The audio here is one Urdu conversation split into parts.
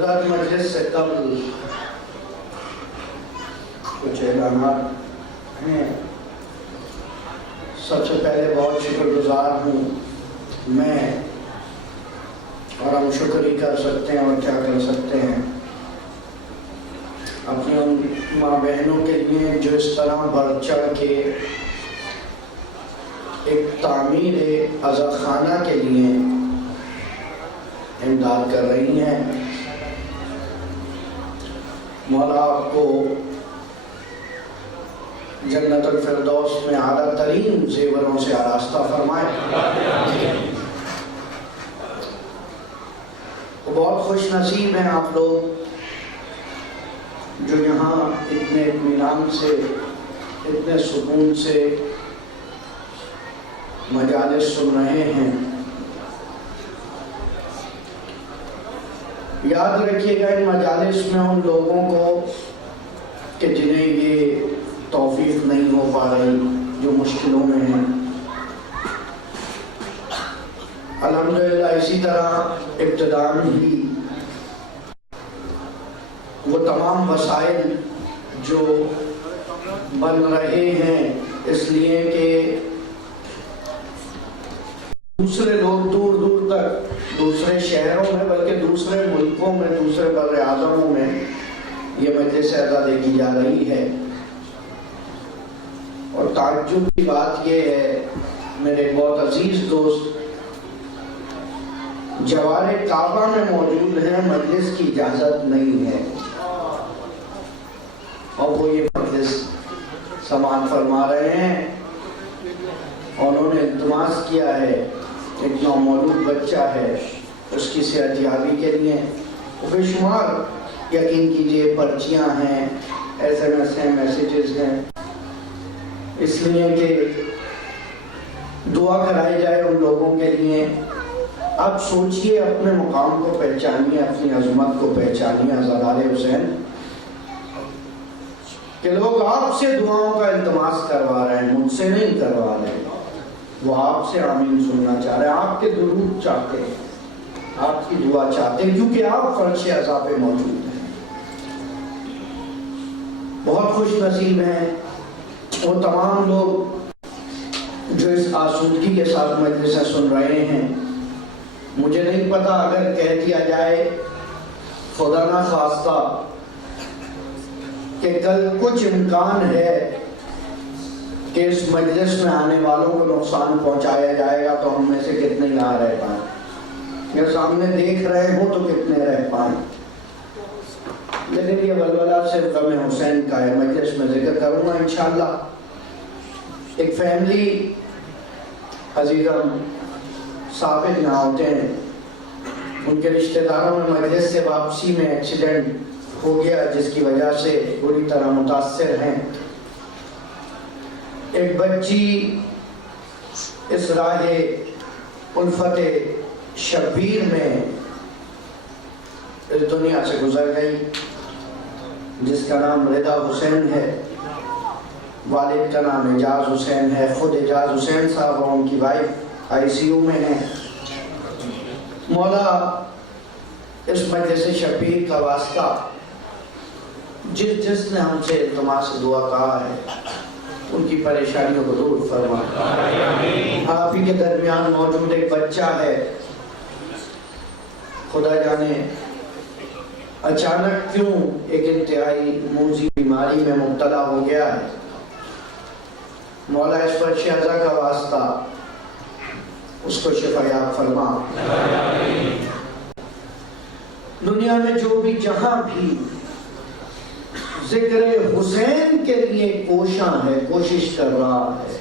حضرات مجلس سے قبل کچھ اعلانات ہیں۔ سب سے پہلے بہت شکر گزار ہوں میں، اور ہم شکر ہی کر سکتے ہیں اور کیا کر سکتے ہیں، اپنی ان ماں بہنوں کے لیے جو اس طرح بڑھ چڑھ کے ایک تعمیر عزاخانہ کے لیے امداد کر رہی ہیں۔ مولا آپ کو جنت الفردوس میں اعلیٰ ترین زیوروں سے آراستہ فرمائے۔ بہت خوش نصیب ہیں آپ لوگ جو یہاں اتنے اطمینان سے، اتنے سکون سے مجالس سن رہے ہیں۔ یاد رکھیے گا ان مجالس میں ان لوگوں کو کہ جنہیں یہ توفیق نہیں ہو پا رہی، جو مشکلوں میں ہیں، الحمدللہ اسی طرح ابتداءً ہی وہ تمام وسائل جو بن رہے ہیں اس لیے کہ دوسرے لوگ دور دور تک، دوسرے شہروں میں بلکہ دوسرے ملکوں میں، دوسرے بر اعظموں میں یہ مجلس عزا دیکھی جا رہی ہے۔ اور تعجب کی بات یہ ہے، میرے بہت عزیز دوست جوار کعبہ میں موجود ہیں، مجلس کی اجازت نہیں ہے، اور وہ یہ مجلس سماعت فرما رہے ہیں۔ اور انہوں نے التماس کیا ہے، ایک نومولود بچہ ہے، اس کی صحت یابی کے لیے بے شمار یقین کیجئے پرچیاں ہیں، SMS ہیں، میسیجز ہیں، اس لیے کہ دعا کرائی جائے ان لوگوں کے لیے۔ اب سوچئے، اپنے مقام کو پہچانیے، اپنی عظمت کو پہچانیے عزادار حسین، کہ لوگ آپ سے دعاؤں کا التماس کروا رہے ہیں، مجھ سے نہیں کروا رہے، وہ آپ سے آمین سننا چاہ رہے ہیں، آپ کے درود چاہتے ہیں، آپ کی دعا چاہتے ہیں، کیونکہ آپ فرش عزا پہ موجود ہیں۔ بہت خوش نصیب ہیں وہ تمام لوگ جو اس آسودگی کے ساتھ مجلسیں سن رہے ہیں۔ مجھے نہیں پتا، اگر کہہ دیا جائے خدا نہ خواستہ کہ کل کچھ امکان ہے کہ اس مجلس میں آنے والوں کو نقصان پہنچایا جائے گا، تو ہم میں سے کتنے یہاں رہ پائیں، یا سامنے دیکھ رہے ہوں تو کتنے رہ پائیں۔ لیکن یہ ولولہ صرف غم حسین کا ہے، مجلس میں ذکر کروں گا انشاءاللہ۔ ایک فیملی عزیزم ثابت یہاں ہوتے ہیں، ان کے رشتہ داروں میں مجلس سے واپسی میں ایکسیڈنٹ ہو گیا، جس کی وجہ سے بری طرح متاثر ہیں۔ ایک بچی اس راہ الفت شبیر میں اس دنیا سے گزر گئی، جس کا نام رضا حسین ہے، والد کا نام اعجاز حسین ہے، خود اعجاز حسین صاحب اور ان کی وائف ICU میں ہیں۔ مولا اس مجلس شبیر کا واسطہ جس نے ہم سے التماس دعا کہا ہے، ان کی پریشانیوں کو دور فرما۔ آپ ہی کے درمیان موجود ایک بچہ ہے، خدا جانے اچانک کیوں ایک انتہائی موذی بیماری میں مبتلا ہو گیا ہے۔ مولا اس فرش عزا کا واسطہ اس کو شفا یاب فرما۔ دنیا میں جو بھی جہاں بھی ذکر حسین کے لیے کوشاں ہے، کوشش کر رہا ہے،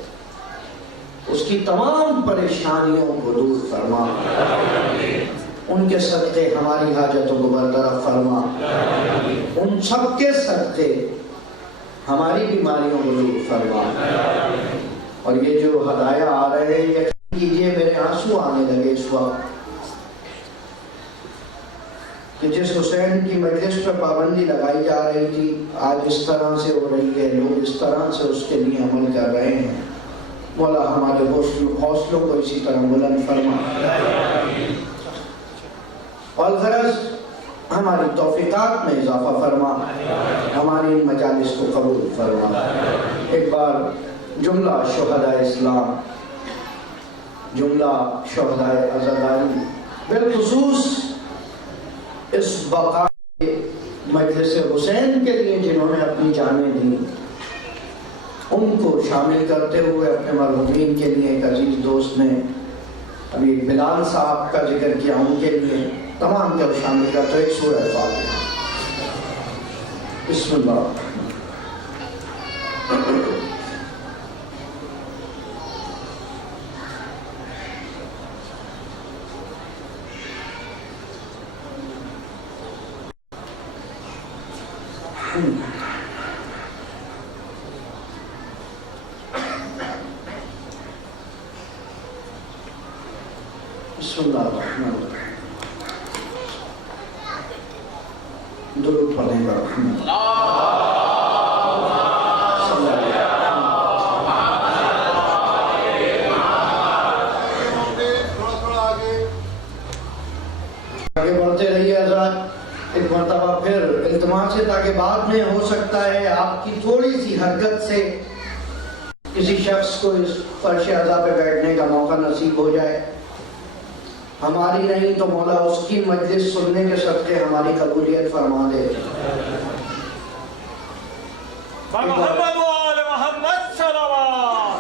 اس کی تمام پریشانیوں کو دور فرما۔ ان کے صدقے ہماری حاجتوں کو برطرف فرما، ان سب کے صدقے ہماری بیماریوں کو دور فرما۔ اور یہ جو ہدایہ آ رہے ہیں، یقین کیجئے میرے آنسو آنے لگے اس وقت کہ جس حسین کی مجلس پہ پابندی لگائی جا رہی تھی، آج اس طرح سے ہو رہی ہے، لوگ اس طرح سے اس کے لیے عمل کر رہے ہیں۔ مولا ہمارے حوصلوں کو اسی طرح بلند فرما۔ اور غرض ہماری توفیقات میں اضافہ فرما، ہماری مجالس کو قبول فرما۔ ایک بار جملہ شہداء اسلام، جملہ شہداء عزاداری، بالخصوص اس بقا مجلس حسین کے لیے جنہوں نے اپنی جانیں دیں، ان کو شامل کرتے ہوئے اپنے مرحومین کے لیے ایک عزیز دوست نے ابھی بلال صاحب کا ذکر کیا، ان کے لیے تمام کو شامل کرتے ہوئے ایک سورہ فاتحہ۔ بسم اللہ۔ بسم اللہ الرحمن الرحیم۔ درود پڑھیں گا۔ آگے بڑھتے رہیے حضرات، ایک مرتبہ پھر التماس ہے تاکہ بعد میں ہو سکتا ہے آپ کی تھوڑی سی حرکت سے کسی شخص کو اس فرش عزا پہ بیٹھنے کا موقع نصیب ہو جائے، ہماری نہیں تو مولا اس کی مجلس سننے کے صدقے ہماری قبولیت فرما دے۔ محمد و آل محمد صلوات۔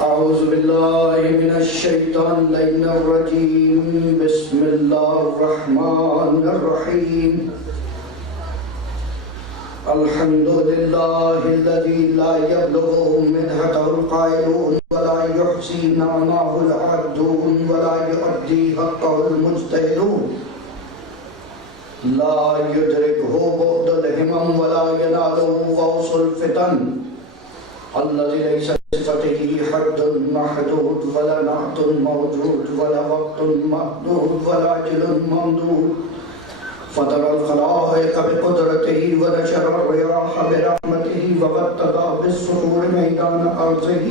اعوذ باللہ من الشیطان اللعین الرجیم، بسم اللہ الرحمن الرحیم۔ الحمد للہ الذی لا یبلغ مدحته القائلون ولا یحصی نعمه العادون ولا یؤدی حقه المجتہدون، لا یدرکہ بعد الہمم ولا ینالہ غوث الفتن، الذی لیس لصفته حد محدود ولا نعت موجود ولا وقت محدود ولا اجل ممدود، فطر الخلائق بقدرته ونشر الرياح برحمته وابتدى بالسرور ميدان أرضه،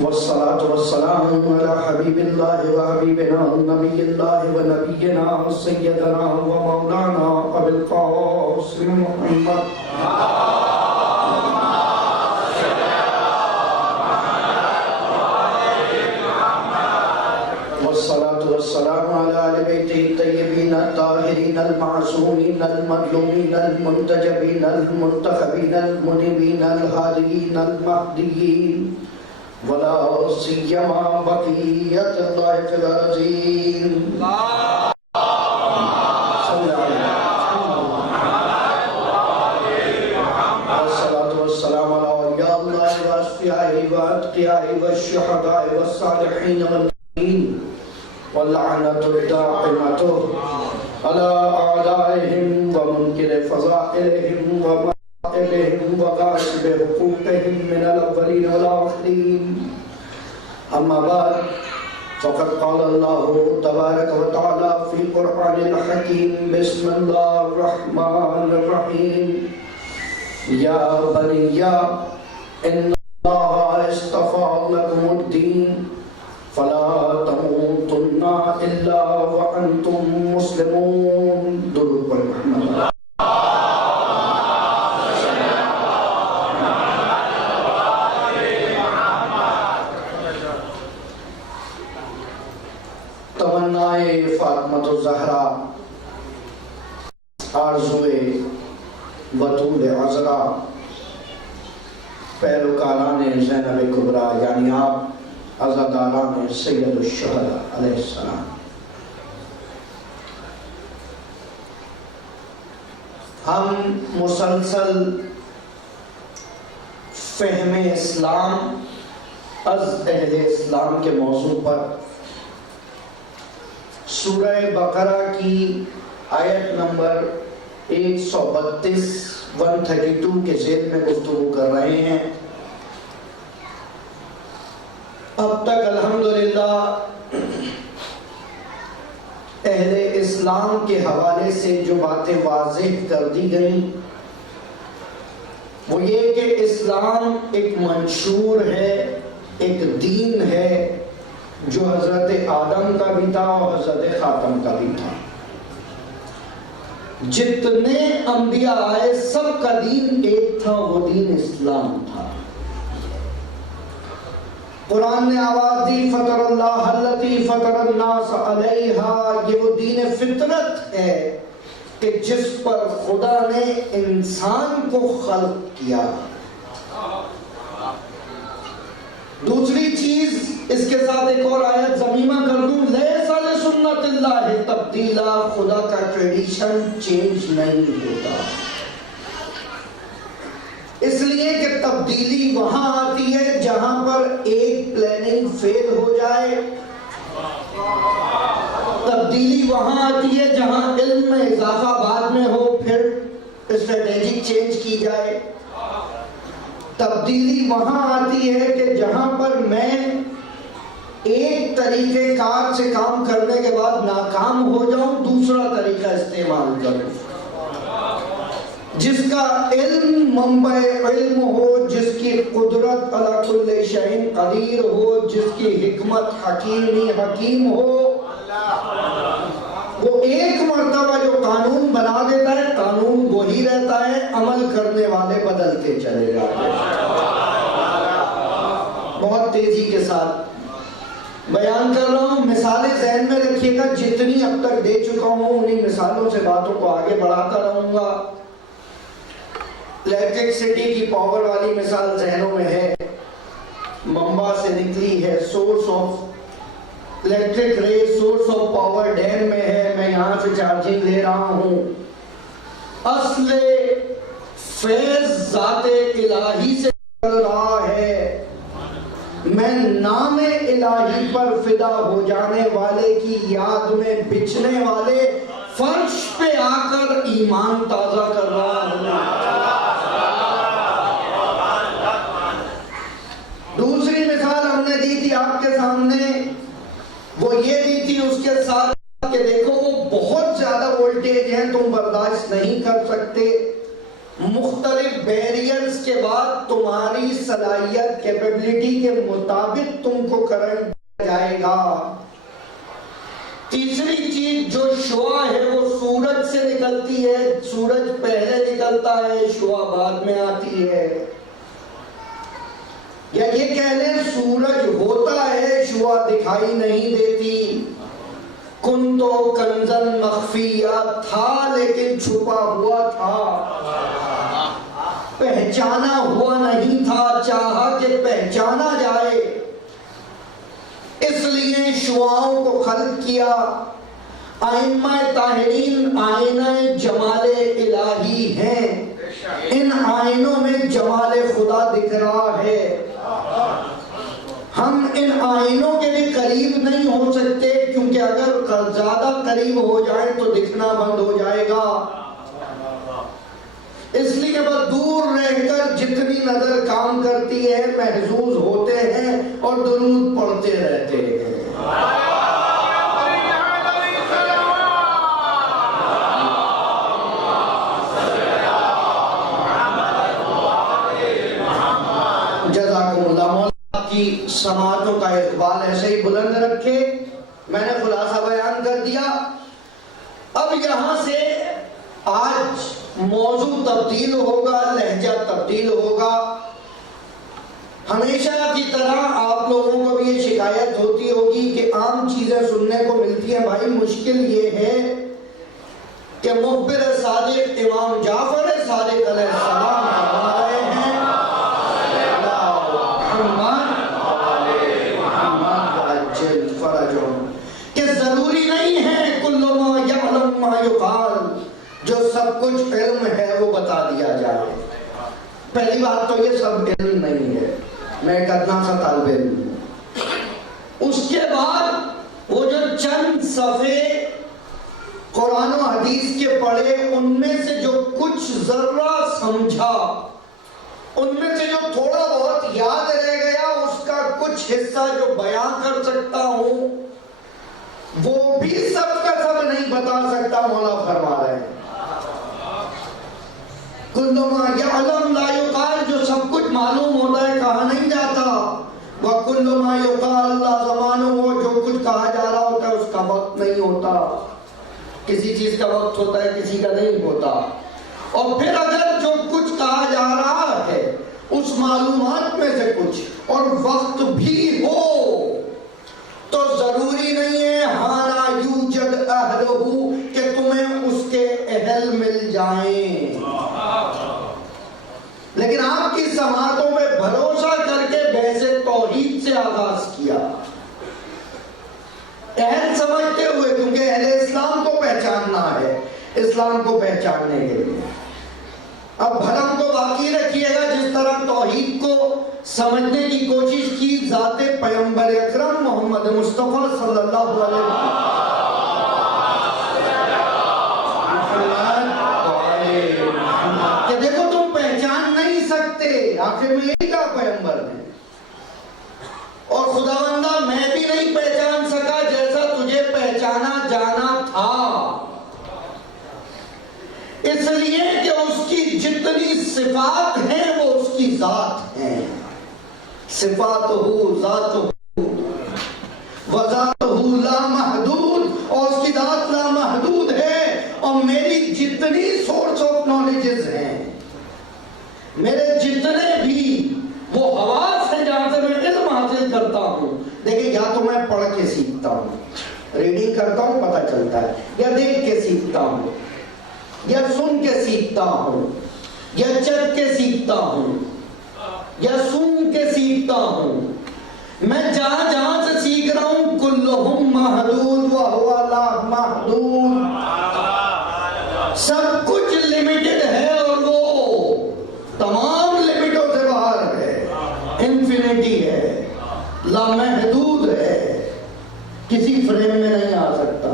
والصلاة والسلام على حبيب الله وحبيبنا نبي الله ونبينا سيدنا ومولانا أبي القاسم محمد والصلاة والسلام على آل بيته الطيبين الطاهرين المعصومين المظلومين المنتجبين المنتخبين المنيبين الهاديين المهديين، ولا سيما بقية الله في الأرضين۔ والصلاة والسلام على أولياء الله وأصفيائه وأتقيائه والشهداء والصالحين والمؤمنين، واللعنة الدائمة على أعدائهم ومنكر فضائلهم ومائلهم وغاصب حقوقهم من الأولين والآخرين، أما بعد، فقد قال الله تبارك وتعالى في القرآن الحكيم، بسم الله الرحمن الرحيم، يا بني إن الله اصطفى لكم الدين فلا تموتن الا وانتم مسلمون۔ درود پر محمد۔ تمنائے فاطمۃ الزہرا، آرزوئے بطول عذرا، پیروکاران زینب کبریٰ یعنی آپ عزاداران سید الشہداء علیہ السلام، ہم مسلسل فہم اسلام از اہل اسلام کے موضوع پر سورہ بقرہ کی آیت نمبر 132 کے ذیل میں گفتگو کر رہے ہیں۔ اب تک الحمدللہ اہل اسلام کے حوالے سے جو باتیں واضح کر دی گئیں وہ یہ کہ اسلام ایک منشور ہے، ایک دین ہے جو حضرت آدم کا بھی تھا اور حضرت خاتم کا بھی تھا. جتنے انبیاء آئے سب کا دین ایک تھا، وہ دین اسلام تھا. قرآن نے آواز دی فطر اللہ الذی فطر الناس علیہا، یہ وہ دین فطرت ہے کہ جس پر خدا نے انسان کو خلق کیا. دوسری چیز اس کے ساتھ ایک اور آیت ضمیمہ کر دوں، لیس لسنت اللہ تبدیلا، خدا کا ٹریڈیشن چینج نہیں ہوتا. اس لیے کہ تبدیلی وہاں آتی ہے جہاں پر ایک پلاننگ فیل ہو جائے، تبدیلی وہاں آتی ہے جہاں علم میں اضافہ بعد میں ہو، پھر اسٹریٹجک چینج کی جائے. تبدیلی وہاں آتی ہے کہ جہاں پر میں ایک طریقے کار سے کام کرنے کے بعد ناکام ہو جاؤں، دوسرا طریقہ استعمال کروں. جس کا علم منبع علم ہو، جس کی قدرت علی کل شیء قدیر ہو، جس کی حکمت حکیمی حکیم ہو، وہ ایک مرتبہ جو قانون بنا دیتا ہے، قانون وہی رہتا ہے، عمل کرنے والے بدلتے چلے جاتے ہیں. بہت تیزی کے ساتھ بیان کر رہا ہوں، مثالیں ذہن میں رکھیے گا. جتنی اب تک دے چکا ہوں انہیں مثالوں سے باتوں کو آگے بڑھاتا رہوں گا. الیکٹرکسٹی کی پاور والی مثال ذہنوں میں ہے، منبع سے نکلی ہے، سورس آف الیکٹرک رے، سورس آف پاور ڈیم میں ہے، میں یہاں سے چارجنگ لے رہا ہوں. اصل فیض ذات الہی سے چل رہا ہے. میں نام الہی پر فدا ہو جانے والے کی یاد میں بچھنے والے فرش پہ آ کر ایمان تازہ کر رہا ہوں. دوسری مثال ہم نے دی تھی آپ کے سامنے، وہ یہ دی تھی اس کے ساتھ کہ دیکھو وہ بہت زیادہ وولٹیج ہیں، تم برداشت نہیں کر سکتے. مختلف بیریئرز کے بعد تمہاری صلاحیت کیپیبلٹی کے مطابق تم کو کرنٹ دیا جائے گا. تیسری چیز جو شعاع ہے وہ سورج سے نکلتی ہے، سورج پہلے نکلتا ہے، شعاع بعد میں آتی ہے. یا یہ کہہ لیں سورج ہوتا ہے، شعاع دکھائی نہیں دیتی. کن تو کنزن مخفیہ تھا لیکن چھپا ہوا تھا، پہچانا ہوا نہیں تھا، چاہا کہ پہچانا جائے، اس لیے شعاعوں کو خلق کیا. ائمہ طاہرین آئینہ جمال الہی ہیں، ان آئینوں میں جمال خدا دکھ رہا ہے. ہم ان آئینوں کے بھی قریب نہیں ہو سکتے کیونکہ اگر زیادہ قریب ہو جائیں تو دکھنا بند ہو جائے گا. اس لیے بس دور رہ کر جتنی نظر کام کرتی ہے محظوظ ہوتے ہیں اور درود پڑھتے رہتے ہیں. جزاکم اللہ. مولا کی سماعتوں کا اقبال ایسے ہی بلند رکھے. میں نے خلاصہ بیان کر دیا. اب یہاں سے آج موضوع تبدیل ہوگا، لہجہ تبدیل ہوگا. ہمیشہ کی طرح آپ لوگوں کو بھی یہ شکایت ہوتی ہوگی کہ عام چیزیں سننے کو ملتی ہیں. بھائی مشکل یہ ہے کہ مخبر صادق امام جعفر صادق علیہ السلام فرما رہے ہیں کہ ضروری نہیں ہے کل ما یعلم ما یقال، جو سب کچھ علم ہے وہ بتا دیا جائے. پہلی بات تو یہ سب علم نہیں ہے، میں ایک ادنا سا طالب علم ہوں. اس کے بعد وہ جو چند صفحے قرآن و حدیث کے پڑھے ان میں سے جو کچھ ذرہ سمجھا، ان میں سے جو تھوڑا بہت یاد رہ گیا، اس کا کچھ حصہ جو بیان کر سکتا ہوں وہ بھی سب کا سب نہیں بتا سکتا. مولا فرما رہے ہیں کل ما یعلم لا یقال، جو سب کچھ معلوم ہوتا ہے کہا نہیں جاتا. وَكُلُّ کل ما یقال لا زمان، وہ جو کچھ کہا جا رہا ہوتا ہے اس کا وقت نہیں ہوتا. کسی چیز کا وقت ہوتا ہے کسی کا نہیں ہوتا. اور پھر اگر جو کچھ کہا جا رہا ہے اس معلومات میں سے کچھ اور وقت بھی ہو تو ضروری نہیں ہے ہانا یوجد اہلہو کہ تمہیں اس کے اہل مل جائیں. لیکن آپ کی سماعتوں میں بھروسہ کر کے بحث توحید سے آغاز کیا، اہل سمجھتے ہوئے، کیونکہ اہل اسلام کو پہچاننا ہے، اسلام کو پہچاننے کے لیے. اب بھرم کو باقی رکھیے گا. جس طرح توحید کو سمجھنے کی کوشش کی ذات پیغمبر اکرم محمد مصطفیٰ صلی اللہ علیہ وسلم، کہ دیکھو تم پہچان نہیں سکتے، آخر میں یہی کہا پیغمبر نے. اور خداوندہ میں بھی نہیں پہچان سکا جیسا تجھے پہچانا جانا تھا، اس لیے کہ اس کی جتنی صفات ہیں وہ اس کی ذات ہیں. صفاتہ ذاتہ وذاتہ لا محدود، اور اس کی ذات لا محدود ہے. اور میری جتنی سورس آف نالجز ہیں، میرے جتنے بھی وہ حواس ہیں جہاں سے میں علم حاصل کرتا ہوں، دیکھیں یا تو میں پڑھ کے سیکھتا ہوں، ریڈنگ کرتا ہوں پتہ چلتا ہے، یا دیکھ کے سیکھتا ہوں، یا سن کے سیکھتا ہوں، یا چکھ کے سیکھتا ہوں، یا سون کے سیکھتا ہوں. میں جہاں جہاں سے سیکھ رہا ہوں کلہم محدود وہو لا محدود، سب کچھ لمیٹڈ ہے اور وہ تمام لمٹوں سے باہر ہے، انفینٹی ہے، لامحدود ہے، کسی فریم میں نہیں آ سکتا.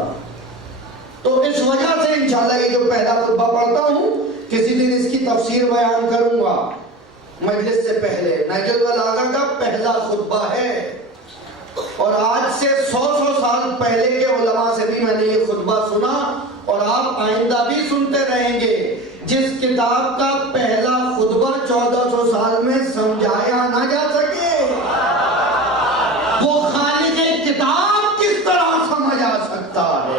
تو اس وجہ سے انشاءاللہ یہ جو پہلا خطبہ پڑھتا ہوں کسی دن اس کی تفسیر بیان کروں گا مجلس سے پہلے. نہج البلاغہ کا پہلا خطبہ ہے اور آج سے 100 سال پہلے کے علماء سے بھی میں نے یہ خطبہ سنا اور آپ آئندہ بھی سنتے رہیں گے. جس کتاب کا پہلا خطبہ 1400 سال میں سمجھایا نہ جا سکے وہ خالق کتاب کس طرح سمجھا سکتا ہے.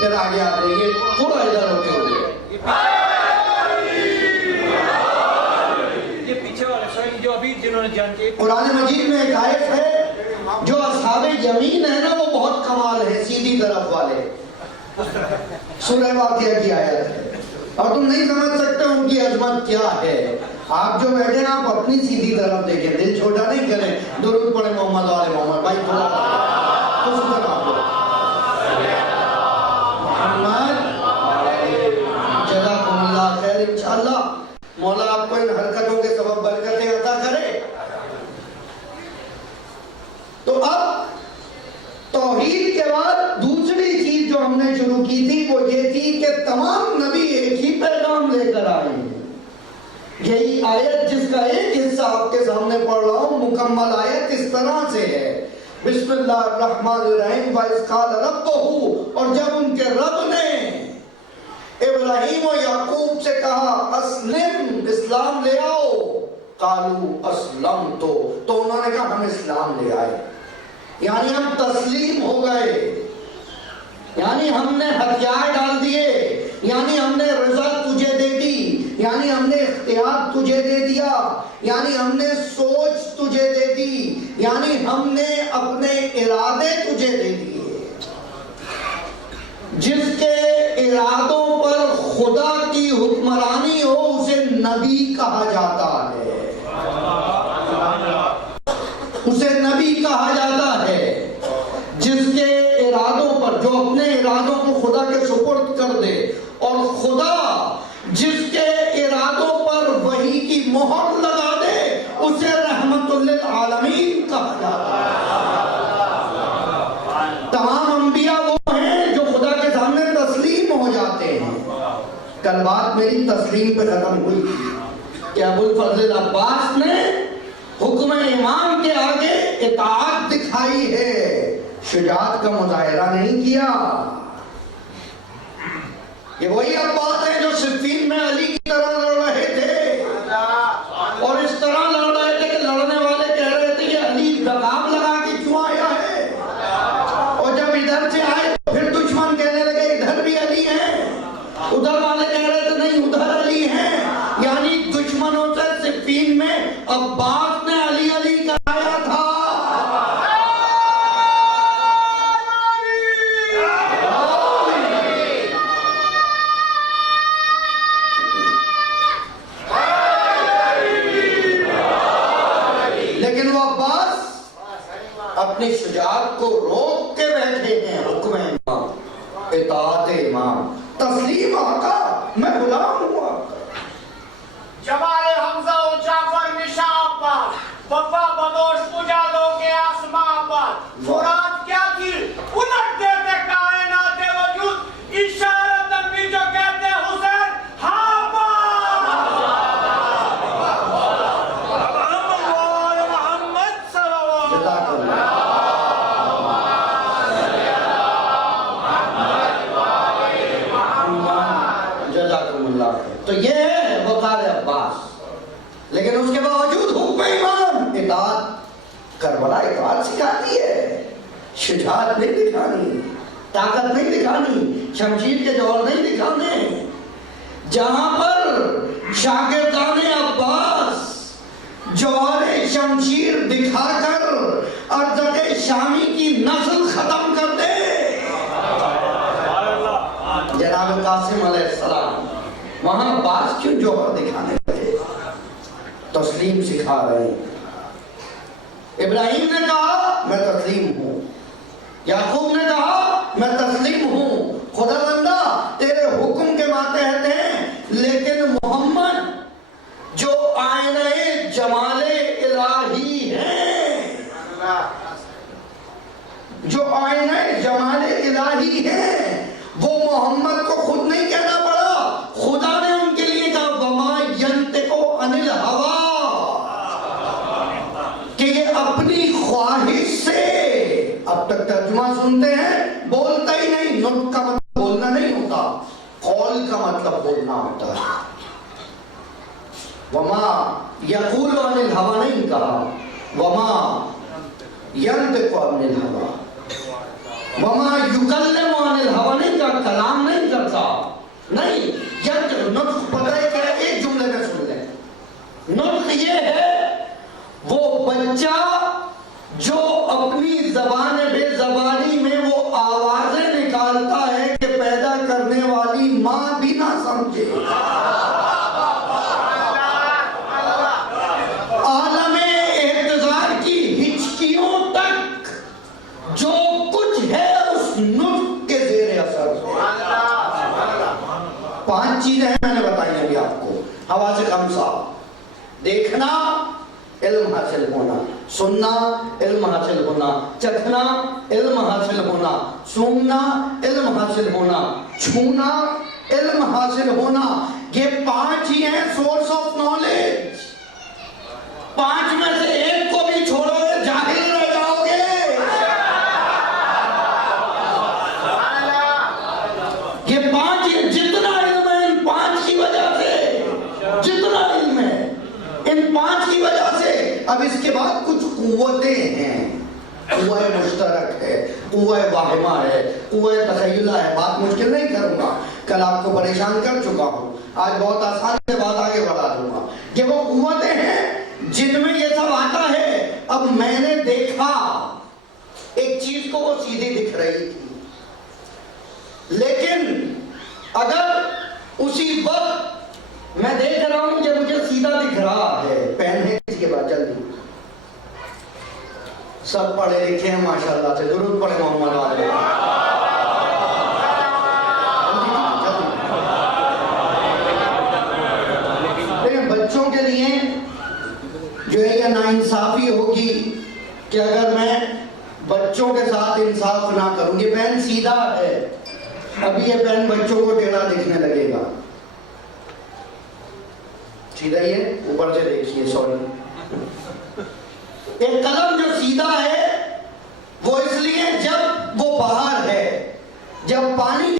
پھر آگے آ رہی ہے تھوڑا ادھر ہوتے ہوئے یہ پیچھے والے سوئی جو ابھی جنہوں نے جان کے قرآن مجید میں ایک آیت ہے جو اصحاب یمین ہے نا وہ بہت کمال ہے، سیدھی طرف والے، سورہ واقعہ کی آیت ہے اور تم نہیں سمجھ سکتے ان کی عظمت کیا ہے. آپ جو بیٹھے نا آپ اپنی سیدھی طرف دیکھیں، دل چھوٹا نہیں کریں. درود پڑھیں محمد والے محمد بھائی تھوڑا خوش کر آپ کو جزاکم اللہ خیر. انشاءاللہ مولا آپ کو ان حرکتوں کے سبب برکتیں عطا کرے. تو اب توحید کے بعد دوسری چیز جو ہم نے شروع کی تھی وہ یہ تھی کہ تمام نبی ایک ہی پیغام لے کر آئے ہیں. یہی آیت جس کا ایک حصہ آپ کے سامنے پڑھ رہا ہوں مکمل آیت اس طرح سے ہے، بسم اللہ الرحمن الرحیم وَإِذْ قَالَ رَبُّهُ، اور جب ان کے رب نے ابراہیم و یعقوب سے کہا اسلم، اسلام لے آؤ، قالوا اسلمت، تو انہوں نے کہا ہم اسلام لے آئے، یعنی ہم تسلیم ہو گئے، یعنی ہم نے ہتھیار ڈال دیے، یعنی ہم نے رضا تجھے دے دی، یعنی ہم نے اختیار تجھے دے دیا، یعنی ہم نے سوچ تجھے دے دی، یعنی ہم نے اپنے ارادے تجھے دے دیے. جس کے ارادوں پر خدا کی حکمرانی ہو اسے نبی کہا جاتا ہے، اسے نبی کہا جاتا ہے. جس کے ارادوں پر، جو اپنے ارادوں کو خدا کے سپرد کر دے، اور خدا جس کے ارادوں پر وحی کی مہر لگا دے اسے رحمت للعالمین کہا جاتا ہے. تمام انبیاء وہ ہیں جو خدا کے سامنے تسلیم ہو جاتے ہیں. کل بات میری تسلیم پہ ختم ہوئی تھی کہ ابو الفضل عباس نے حکم امام کے آگے اطاعت دکھائی ہے، شجاعت کا مظاہرہ نہیں کیا. یہ وہی اب بات ادھر والے کہہ رہے تھے نہیں ادھر علی ہیں، یعنی دشمنوں سے صفین میں عباس نے علی علی کہایا تھا۔ لیکن وہ عباس اپنی شجاعت کو روک کے بیٹھے ہیں، حکم امام، اطاعت امام، تسلیم آقا، میں غلام ہوں آقا۔ جمال حمزہ و جعفر نشاں عباس، وفا بدوش مجادوں کے آسماں عباس، مراد کیا تھی؟ الٹ دیتے کائنات وجود، اشارتاً بھی جو کہتے حسین ہاں محمد صلی اللہ علیہ وسلم۔ تو یہ ہے وقار عباس، لیکن اس کے باوجود حکم امام، اطاعت، کربلا اطاعت سکھاتی ہے، شجاعت نہیں دکھانی، طاقت نہیں دکھانی، شمشیر کے جوہر نہیں دکھانے۔ جہاں پر شاگردان عباس جوہر شمشیر دکھا کر ارزق شامی کی نسل ختم کر دے، جناب قاسم علیہ السلام وہاں عباس کیوں جوہر دکھانے لگے؟ تسلیم سکھا رہے ہیں۔ ابراہیم نے کہا میں تسلیم ہوں، یعقوب نے کہا میں تسلیم ہوں، خدا بندہ تیرے حکم کے ماتحت ہیں، لیکن محمد جو آئینہ جمال الہی ہیں، جو آئینہ جمال الہی ہیں، وہ محمد کو خود نہیں کہنا پڑا، خدا نے ان کے لیے کہا وما ینطق عن الہوی، کہ یہ اپنی خواہش سے، اب تک ترجمہ سنتے ہیں، بولتا ہی نہیں، نطق کا مطلب بولنا نہیں ہوتا، قول کا مطلب بولنا ہوتا ہے۔ وما یقول عن الہوی نہیں کہا، وما ینطق عن الہوی، وما یکلم عن الہوی نہیں کہا، کلام نہیں کرتا، نہیں، نطق پتہ ہے کیا، ایک جملے میں سن لیں، نطق یہ ہے وہ بچہ جو اپنی زبان بے زبانی میں وہ آوازیں نکالتا ہے کہ پیدا کرنے والی ماں بھی نہ سمجھے، عالم احتضار کی ہچکیوں تک جو کچھ ہے اس نطق کے زیر اثر۔ 5 چیزیں ہیں میں نے بتائی ابھی آپ کو، حواس خمسہ، دیکھنا، علم حاصل ہونا، سننا، علم حاصل ہونا، چکھنا، علم حاصل ہونا، سونگنا، علم حاصل ہونا، چھونا، علم حاصل ہونا، یہ 5 ہی ہیں سورس آف نالج۔ 5 میں سے ایک کو بھی چھوڑو گے جاہل رہ جاؤ گے۔ یہ 5 ہی، جتنا علم ہے ان 5 کی وجہ سے، جتنا علم ہے ان 5 کی وجہ سے۔ اب اس کے بعد کچھ قوتیں ہیں، قوہ مشترک ہے، قوہ واہمہ ہے، قوہ تخیلہ ہے، بات مشکل نہیں کروں گا، کل آپ کو پریشان کر چکا ہوں، آج بہت آسان سے بات آگے بڑھا دوں گا۔ کہ وہ قوتیں ہیں جن میں یہ سب آتا ہے۔ اب میں نے دیکھا ایک چیز کو وہ سیدھی دکھ رہی تھی، لیکن اگر اسی وقت میں دیکھ رہا ہوں کہ مجھے سیدھا دکھ رہا ہے، پین ہے اس کے بعد جلدی، سب پڑھے لکھے ہیں ماشاءاللہ سے، درود پڑھے محمد علیہ۔ لیکن بچوں کے لیے جو ہے یہ ناانصافی ہوگی کہ اگر میں بچوں کے ساتھ انصاف نہ کروں۔ یہ پین سیدھا ہے، ابھی یہ پین بچوں کو ٹیڑھا دیکھنے لگے گا، سیدھا ہی ہے، اوپر سے دیکھیے، سوری۔ ایک قلم جو سیدھا ہے وہ اس لیے جب وہ باہر ہے، جب پانی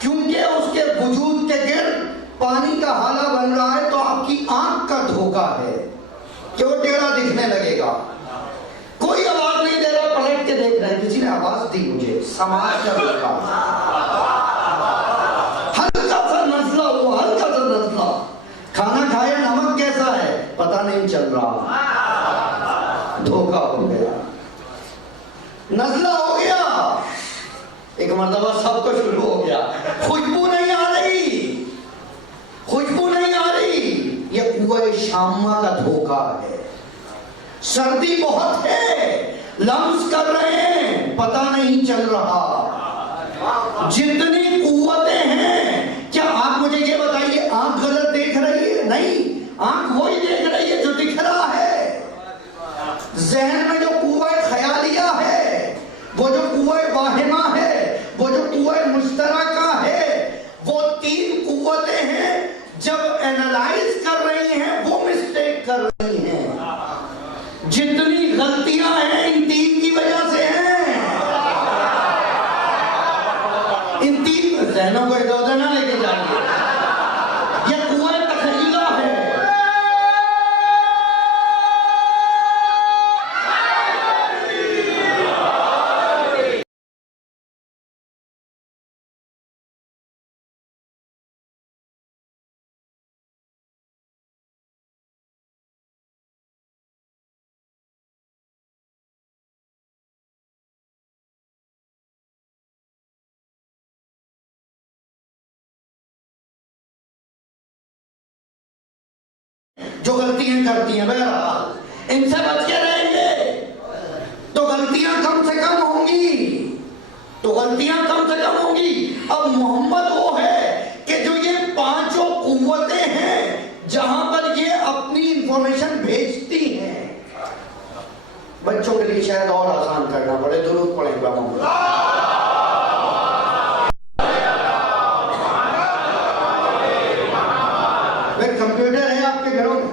کیونکہ اس کے وجود کے گرد پانی کا حالہ بن رہا ہے، تو آپ کی آنکھ کا دھوکہ ہے کہ وہ ٹیڑھا دکھنے لگے گا۔ کوئی آواز نہیں دے رہا، پلٹ کے دیکھ رہے ہیں، کسی نے آواز دی مجھے، سماج کا دھوکہ۔ مرتبہ سب کو شروع ہو گیا. خوشبو نہیں آ رہی, خوشبو نہیں آ رہی. یہ کنویں شامہ کا دھوکہ ہے. سردی بہت ہے, لمس کر رہے ہیں, پتہ نہیں چل رہا. جتنی قوتیں ہیں, کیا آپ مجھے یہ بتائیے آنکھ غلط دیکھ رہی ہے؟ نہیں, آنکھ وہی دیکھ رہی ہے جو دکھ رہا ہے. ذہن میں جو قوت خیالیہ ہے, وہ جو قوت واہمہ ہے, وہ جو قوت مشترکہ ہے, وہ تین قوتیں ہیں. جب اینالائز کر رہی ہیں وہ مسٹیک کر رہی ہیں. جتنی غلطیاں ہیں ان تین کی وجہ سے ہیں. ان تین ذہنوں کو ادھر ادھر نہ لے کے جائیے. یہ قوت تخیلہ ہے. جو غلطیاں کرتی ہیں بہرحال ان سے بچ کے رہیں گے تو غلطیاں کم سے کم ہوں گی, تو غلطیاں کم سے کم ہوں گی. اب محمد وہ ہے کہ جو یہ پانچوں قوتیں ہیں جہاں پر یہ اپنی انفارمیشن بھیجتی ہیں. بچوں کے لیے شاید اور آسان کرنا پڑے, درود پڑھیں گا محمد. کمپیوٹر ہے آپ کے گھروں میں,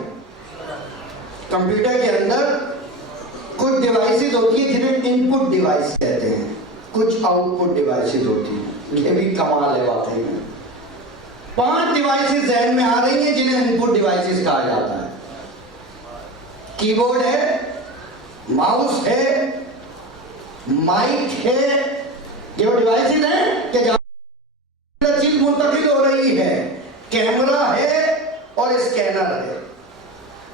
کمپیوٹر کے اندر کچھ ڈیوائسز ہوتی ہیں جنہیں ان پٹ ڈیوائس کہتے ہیں, کچھ آؤٹ پٹ ڈیوائسز ہوتی ہیں. یہ بھی کمال ہے واقعی میں. 5 ڈیوائسز ذہن میں آ رہی ہیں جنہیں ان پٹ ڈیوائسز کہا جاتا ہے. کی بورڈ ہے, ماؤس ہے, مائک ہے. یہ وہ ڈیوائسز ہیں کہ جہاں چیز منتقل ہو رہی ہے. کیمرہ ہے اور اسکینر ہے.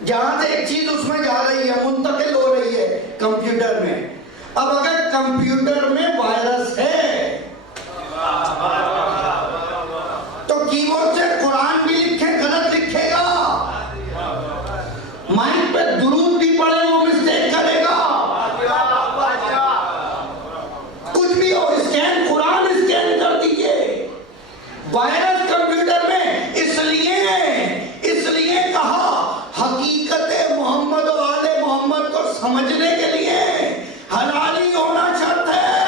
جہاں سے ایک چیز اس میں جا رہی ہے, منتقل ہو رہی ہے کمپیوٹر میں. اب اگر کمپیوٹر میں وائرس ہے تو کی بورڈ سے قرآن بھی لکھے غلط لکھے گا, مائک پہ درود بھی پڑھے وہ مسٹیک کرے گا. کچھ بھی ہو, اسکین قرآن اسکین کر دیجئے. وائرس کمپیوٹر میں اس لیے کہا حقیقت محمد و آل محمد کو سمجھنے کے لیے حلالی ہونا شرط ہے.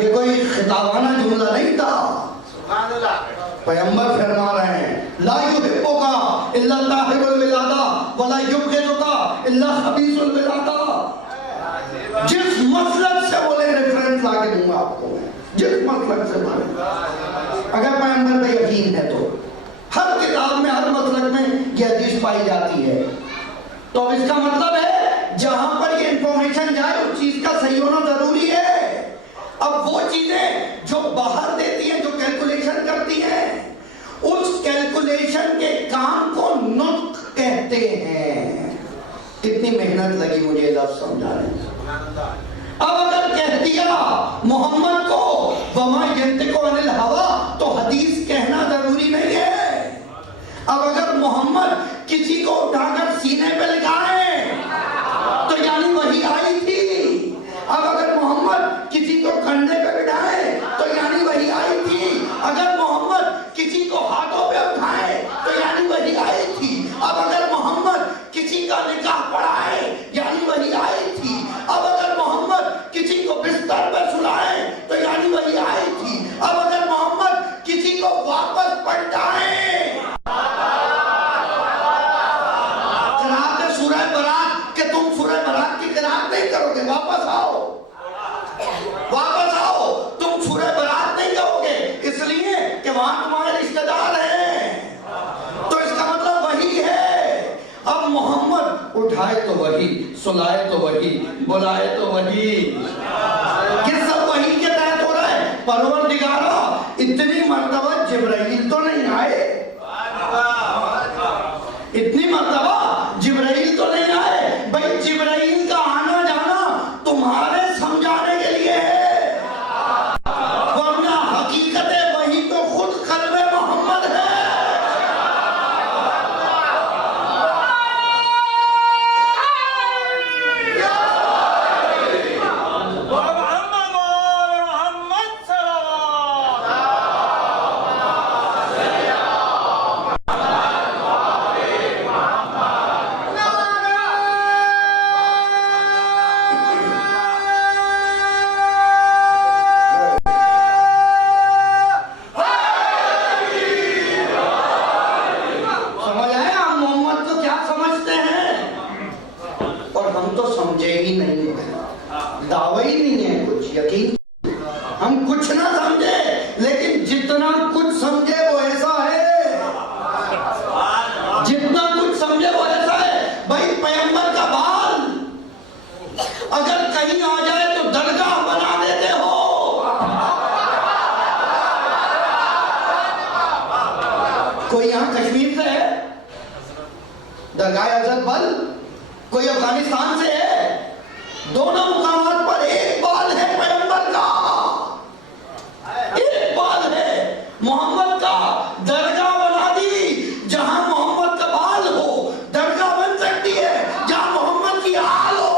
یہ کوئی خطابانہ جملہ نہیں تھا. پیغمبر فرما رہے ہیں لا یحبک الا طاہر الولادہ ولا یبغضک الا خبیث الولادہ. جس مسلک سے بولے ریفرنس لا کے دوں گا آپ کو, جس مسلک سے بولے. اگر پیغمبر پہ یقین ہے تو ہر کتاب میں ہر مسلک میں یہ حدیث پائی جاتی ہے. تو اب اس کا مطلب ہے جہاں پر یہ انفارمیشن جائے اس چیز کا صحیح ہونا ضروری ہے. اب وہ چیزیں جو باہر دیتی ہیں, جو کیلکولیشن کرتی ہیں, اس کیلکولیشن کے کام کو نطق کہتے ہیں. کتنی محنت لگی مجھے لفظ سمجھانے میں. اب اگر کہہ دیا محمد کو وما ینطق عن الہویٰ تو حدیث کہنا ضروری نہیں ہے. اب اگر محمد کسی کو اٹھا کر سینے پہ لگائے تو یعنی وہی آئی تھی. اب اگر محمد کسی کو کندھے پہ بٹھائے تو یعنی وہی آئی تھی. اگر محمد کسی کو ہاتھوں پہ اٹھائے تو یعنی وہی آئی تھی. اب اگر محمد کسی کا نکاح پڑھائے یعنی وہی آئی تھی. اب اگر محمد کسی کو بستر پہ سلائے تو یعنی وہی آئی تھی. اب اگر محمد کسی کو واپس پلٹائے, قرأت سورہ برات کہ تم سورہ برات کی قرأت نہیں کرو گے, واپس آؤ, واپس آؤ, تم سورہ برات نہیں کہو گے اس لیے کہ وہاں تمہارے رشتہ دار ہیں. تو اس کا مطلب وہی ہے. اب محمد اٹھائے تو وہی, سلائے تو وہی, بلائے تو وہی. یہ سب وہی کے تحت ہو رہا ہے. پروردگارا اتنی مرتبہ جبرائیل تو نہیں آئے, اتنی مرتبہ جبرائیل تو نہیں آئے. بھائی جبرائیل کا آنا جانا یقین ہم کچھ نہ سمجھے لیکن جتنا کچھ سمجھے وہ ایسا ہے، جتنا کچھ سمجھے وہ ایسا ہے۔ بھائی پیغمبر کا بال اگر کہیں آ جائے تو درگاہ بنا دیتے ہو۔ کوئی یہاں کشمیر سے ہے درگاہ حضرت بل، کوئی افغانستان سے ہے، دونوں مقامات پر ایک بال ہے پیغمبر کا، ایک بال ہے محمد کا۔ درگاہ بنا دی، جہاں محمد کا بال ہو درگاہ بن سکتی ہے، جہاں محمد کی آل ہو۔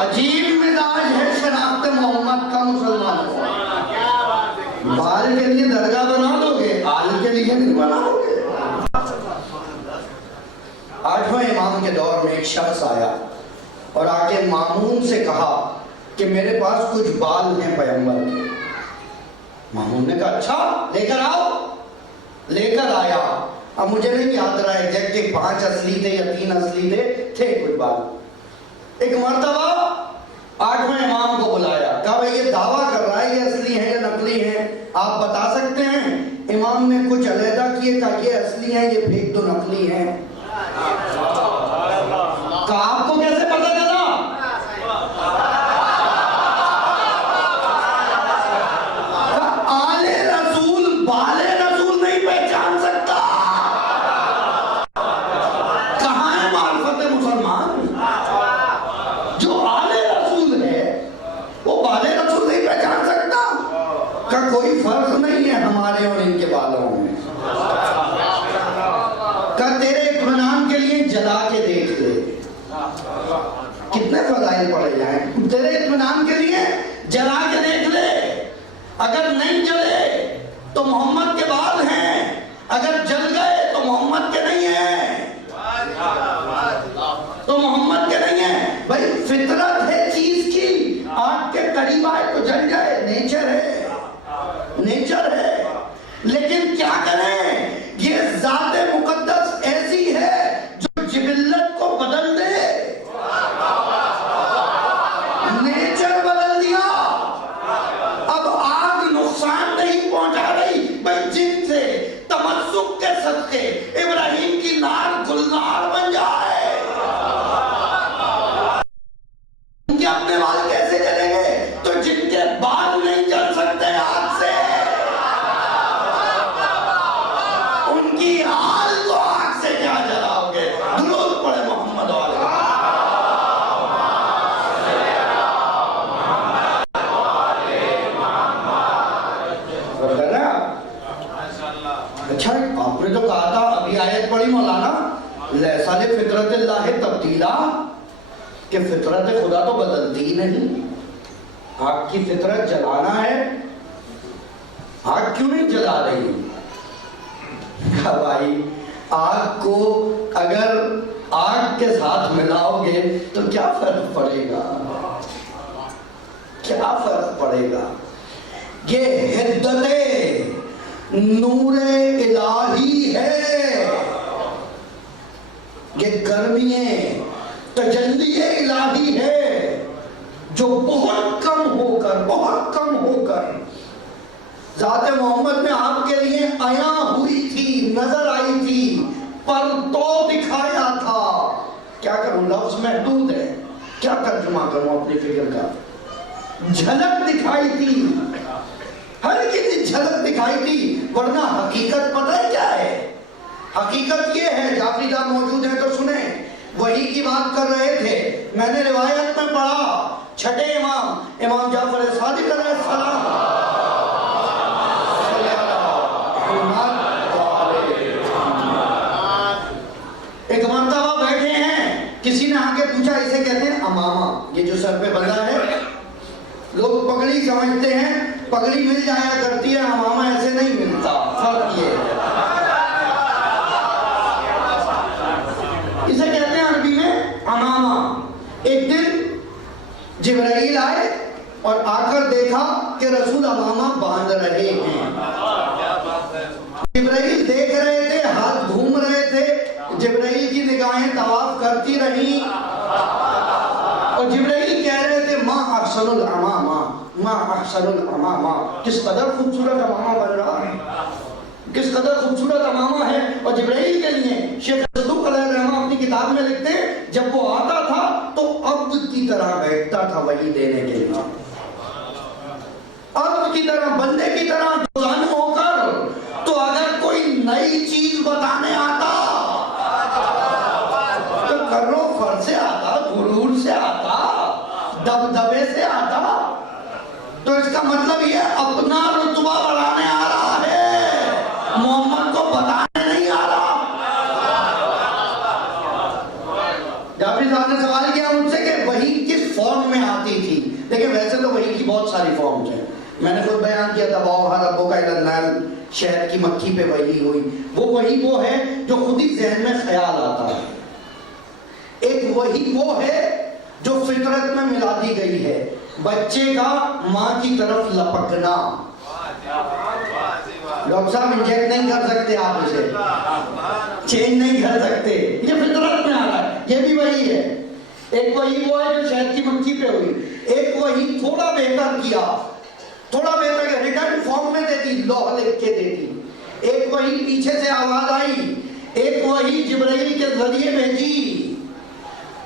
عجیب مزاج ہے شناخت محمد کا مسلمان کو۔ بال کے لیے درگاہ بنا دو گے، آل کے لیے نہیں بناؤ گے۔ 8ویں امام کے دور میں ایک شخص آیا اور آ کے مامون سے کہا کہ میرے پاس کچھ بال ہیں پیغمبر کے۔ مامون نے کہا اچھا لے کر آؤ۔ لے کر آیا۔ اب مجھے نہیں یاد رہا ہے کہ 5 اصلی تھے یا 3 اصلی تھے کچھ بال۔ ایک مرتبہ 8ویں امام کو بلایا، کہا بھئی یہ دعویٰ کر رہا ہے یہ اصلی ہیں یا نقلی ہیں، آپ بتا سکتے ہیں؟ امام نے کچھ علیحدہ کیے، کہا یہ اصلی ہیں، یہ پھینک دو نقلی ہیں۔ کہا آپ کو کیسے پتہ چلا؟ آل رسول بال رسول نہیں پہچان سکتا۔ کہاں ہے معرفت مسلمان؟ جو آل رسول ہے وہ بال رسول نہیں پہچان سکتا۔ کہ کوئی فرق نہیں ہے ہمارے اور ان کے بالوں میں۔ کہ تیرے اطمینان کے لیے جلا کے دیکھ لے، کتنے فضائل پڑے جائیں، تیرے اطمینان کے لیے جلا کے دیکھ لے، اگر نہیں جلے تو محمد کے بال ہیں، اگر جل گئے تو محمد کے نہیں ہیں، تو محمد کے نہیں ہیں۔ بھائی فطرت ہے چیز کی، آگ کے قریب آئے تو جل جائے، نیچر ہے، نیچر ہے۔ لیکن کیا کریں، یہ ذات مقدس ایسی ہے جو جبلت کو بدل دے، نیچر بدل دیا۔ اب آگ نقصان نہیں پہنچا رہی، بھائی جن سے تمسک کے صدقے ابراہیم کی نار گلنار بن جائے۔ ان کے اپنے بال کیسے جلیں گے؟ تو جن کے بال نہیں جل سکتے آگ سے، ان کی آل کو آگ سے کیا جلاؤ گے؟ درود پڑھے محمد والے۔ اچھا آپ نے تو کہا تھا، ابھی آیت پڑھی مولانا، لیسا لفطرت اللہ تبدیلا، کہ فطرت خدا تو بدلتی ہی نہیں۔ آگ کی فطرت جلانا ہے، آگ کیوں نہیں جلا رہی؟ بھائی آگ کو اگر آگ کے ساتھ ملاؤ گے تو کیا فرق پڑے گا؟ کیا فرق پڑے گا؟ یہ حدت نور الہی ہے، یہ گرمی تجلی الہی ہے جو بہت کم ہو کر ذات محمد میں آپ کے لیے آیا ہوئی تھی، نظر آئی تھی، پر تو دکھایا تھا۔ کیا کروں، لفظ محدود ہے، کیا ترجمہ کروں اپنی فکر کا؟ جھلک دکھائی تھی، ہر کسی جھلک دکھائی تھی، ورنہ حقیقت پتہ ہے کیا ہے؟ حقیقت یہ ہے، جعفری صاحب موجود ہیں تو سنیں، وحی کی بات کر رہے تھے، میں نے روایت میں پڑھا، چھٹے امام جعفر صادق علیہ السلام ایک مرتبہ بیٹھے ہیں، کسی نے آ کے پوچھا، اسے کہتے ہیں امامہ، یہ جو سر پہ بندھا ہے، لوگ پگڑی سمجھتے ہیں، پگڑی مل جایا کرتی ہے، امامہ ایسے نہیں ملتا، فرق یہ ہے۔ اسے کہتے ہیں عربی میں امامہ۔ ایک دن جبرائیل آئے اور آ کر دیکھا کہ رسول امامہ باندھ رہے ہیں۔ جبرائیل دیکھ رہے تھے، ہاتھ گھوم رہے تھے، جبرائیل کی نگاہیں طواف کرتی رہیں اور جبرائیل کہہ رہے تھے ما احسن الامامہ، ما احسن الامامہ، کس قدر خوبصورت امامہ بن رہا ہے، کس قدر خوبصورت امامہ ہے۔ اور جبرائیل کے لیے شیخ صدوق علیہ الرحمہ اپنی کتاب میں لکھتے ہیں جب وہ آتا تھا تو عبد کی طرح بیٹھتا تھا وحی دینے کے لیے، عبد کی طرح، بندے کی طرح دوزان ہو کر۔ تو اگر کوئی نئی چیز بتانے آتا تو کرو فر سے آتا، غرور سے آتا، دبدبے سے آتا، تو اس کا مطلب یہ اپنا رتبہ بڑھانے آ رہا ہے، محمد کو بتانے نہیں آ رہا۔ جعفری صاحب نے سوال کیا مجھ سے کہ وحی کس فارم میں آتی تھی؟ دیکھیں ویسے تو وحی کی بہت ساری فارمز ہیں، میں نے خود بیان کیا تھا وَأَوْحَىٰ رَبُّكَ إِلَى النَّحْلِ، شہد کی مکھی پہ وحی ہوئی۔ وہ وحی وہ ہے جو خود ہی ذہن میں خیال آتا ہے، ایک وحی وہ ہے جو فطرت میں ملا دی گئی ہے، بچے کا ماں کی طرف لپکنا۔ ڈاکٹر صاحب انجیکٹ نہیں کر سکتے آپ اسے، چینج نہیں کر سکتے، یہ فطرت میں آ رہا ہے، یہ بھی وہی ہے۔ ایک وہی وہ ہے جو شہد کی مکھی پہ ہوئی، ایک وہی تھوڑا بہتر کیا، تھوڑا بہتر کیا، ریٹرن فارم میں دیتی، لوح لکھ کے دیتی۔ ایک وہی پیچھے سے آواز آئی، ایک وہی جبرائیل کے ذریعے بھیجی۔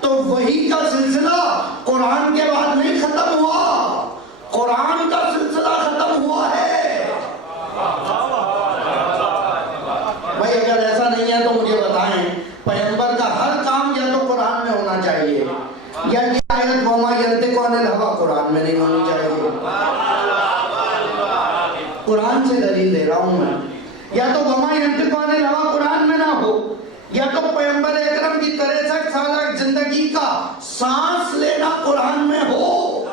تو وحی کا سلسلہ قرآن کے بعد نہیں ختم ہوا، قرآن کا سلسلہ ختم ہوا ہے۔ بھائی اگر ایسا نہیں ہے تو مجھے بتائیں، پیغمبر کا ہر کام یا تو قرآن میں ہونا چاہیے یا یہ آیت وما ینطق عن الہویٰ قرآن میں نہیں ہونی چاہیے۔ قرآن سے دلیل دے رہا ہوں میں، یا تو وما ینطق عن الہویٰ قرآن میں نہ ہو، یا تو پیغمبر اکرم کی 63 سالہ زندگی کا سانس لینا قرآن میں ہو۔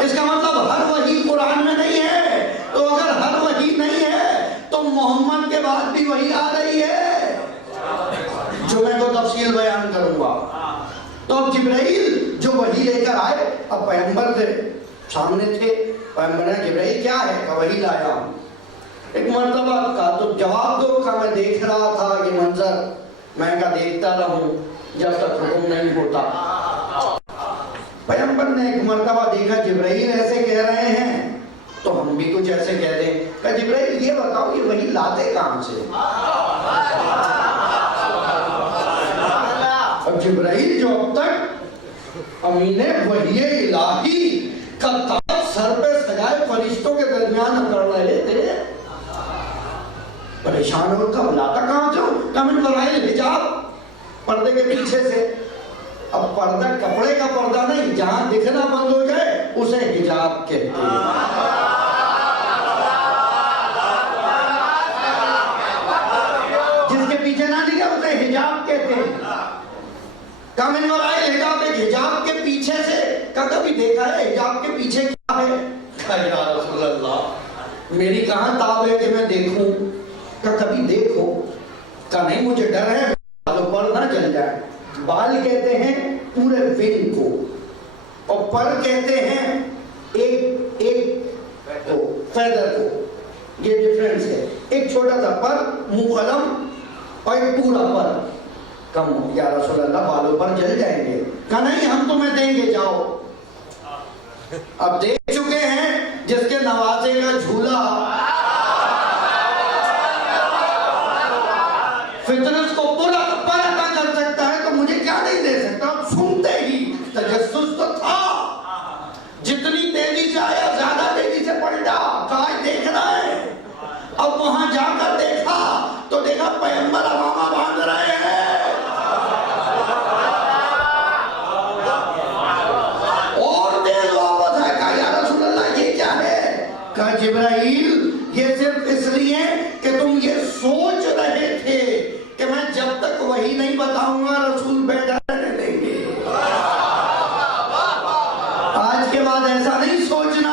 اس کا مطلب ہر وحی قرآن میں نہیں ہے، تو اگر ہر وحی نہیں ہے تو محمد کے بعد بھی وحی آ رہی ہے جو میں کو تفصیل بیان کروں گا۔ تو اب جبرائیل جو وحی لے کر آئے، اب پیغمبر تھے سامنے تھے، پیغمبر نے جبرائیل کیا ہے کہ وحی لایا ہوں۔ ایک مرتبہ کا تو جواب دو کہ میں دیکھ رہا تھا یہ منظر، میں کہا دیکھتا رہوں جب تک حکم نہیں ہوتا۔ پیغمبر نے ایک مرتبہ دیکھا جبرائیل ایسے کہہ رہے ہیں تو ہم بھی کچھ ایسے کہہ دیں کہ جبرائیل یہ بتاؤ یہ وحی لاتے کہاں سے؟ اور جبرائیل جو اب تک امین وحی الہی کا تاج سر پہ سجائے فرشتوں کے درمیان کر رہے تھے، پریشان ہو کب لاتا کہاں سے؟ کمن فرائل حجاب، پردے کے پیچھے سے۔ اب پردہ کپڑے کا پردہ نہیں، جہاں دکھنا بند ہو جائے اسے حجاب کہتے ہیں۔ جس کے پیچھے نہ دکھے اسے حجاب کہتے ہیں۔ کمن فرائل حجاب، ایک حجاب کے پیچھے سے کبھی دیکھا ہے حجاب کے پیچھے کیا ہے؟ یا رسول اللہ میری کہاں تاب ہے کہ میں دیکھوں؟ کبھی دیکھو کہ نہیں مجھے ڈر ہے بالوں پر نہ جل جائے۔ بال کہتے ہیں پورے ونگ کو اور پر کہتے ہیں ایک فیدر کو، یہ ڈیفرنس ہے۔ ایک چھوٹا سا پر منہ قلم اور ایک پورا پر کم ہو۔ یا رسول اللہ بالوں پر جل جائیں گے؟ کہ نہیں ہم تمہیں دیں گے، جاؤ۔ اب دیکھ چکے ہیں جس کے نوازے کا جھولا فطرت کو پورا پرتا کر سکتا ہے تو مجھے کیا نہیں دے سکتا؟ سنتے ہی تجسس تو تھا، جتنی تیزی سے آیا زیادہ تیزی سے پلٹا، کہا دیکھ رہا ہے۔ اب وہاں جا کر دیکھا تو دیکھا پیغمبر امامہ باندھ رہے ہیں، اور تیز واپس ہے۔ کہا یا رسول اللہ یہ کیا ہے؟ کہا جبرائیل یہ صرف اس لیے کہ تم یہ سوچ رہے تھے کہ میں جب تک وہی نہیں بتاؤں گا رسول بیٹھا رہنے دیں گے۔ آج کے بعد ایسا نہیں سوچنا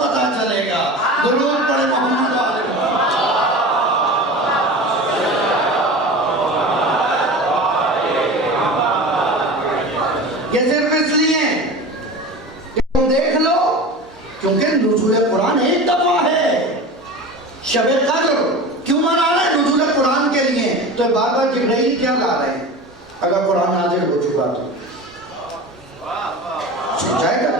پتا چلے گا. درود پڑھے محمد والے. یہ صرف اس لیے کہ تم دیکھ لو کیونکہ نزول قرآن ایک دفعہ ہے. شب قدر کیوں منا رہے ہیں؟ نزول قرآن کے لیے. تو بار بار جبرائیل کیا لا رہے ہیں اگر قرآن نازل ہو چکا تو سمجھائے گا.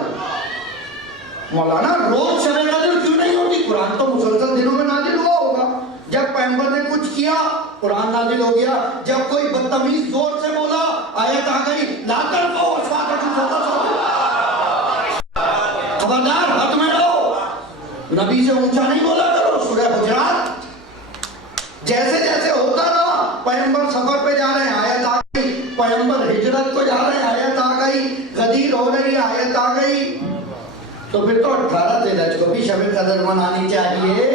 مولانا روز شب قدر کیوں نہیں ہوتی؟ قرآن تو مسلسل دنوں میں نازل ہوا ہوگا. جب پیغمبر نے کچھ کیا قرآن نازل ہو گیا. جب کوئی بدتمیز زور سے بولا آیت آ گئی لا ترفعوا اصواتکم فوق صوت. خبردار حد میں رہو. نبی سے اونچا نہیں بولا کرو. سورہ حجرات. جیسے جیسے ہوتا رہا پیغمبر سفر پہ جا رہے ہیں آیت آ گئی. پیغمبر ہجرت کو جا رہے ہیں آیت آ گئی. غدیر ہو رہی ہے آیت آ گئی. تو پھر تو 18 ذیلحج کو بھی شب قدر منانی چاہیے.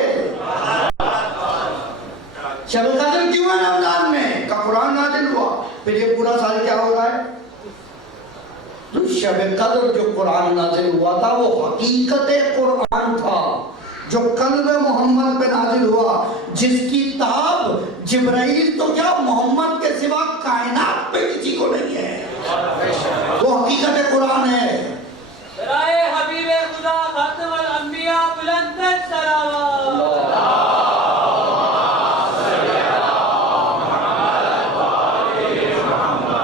شب قدر کیوں ہے رمضان میں؟ کا قرآن نازل ہوا. پھر یہ پورا سال کیا ہو رہا ہے؟ تو شب قدر جو قرآن نازل ہوا تھا وہ حقیقت قرآن تھا جو قلب محمد پہ نازل ہوا. جس کی تاب جبرائیل تو کیا محمد کے سوا کائنات پہ کسی کو نہیں ہے. وہ حقیقت قرآن ہے. برائے حبیب خدا خاتم الانبیاء بلند سلام.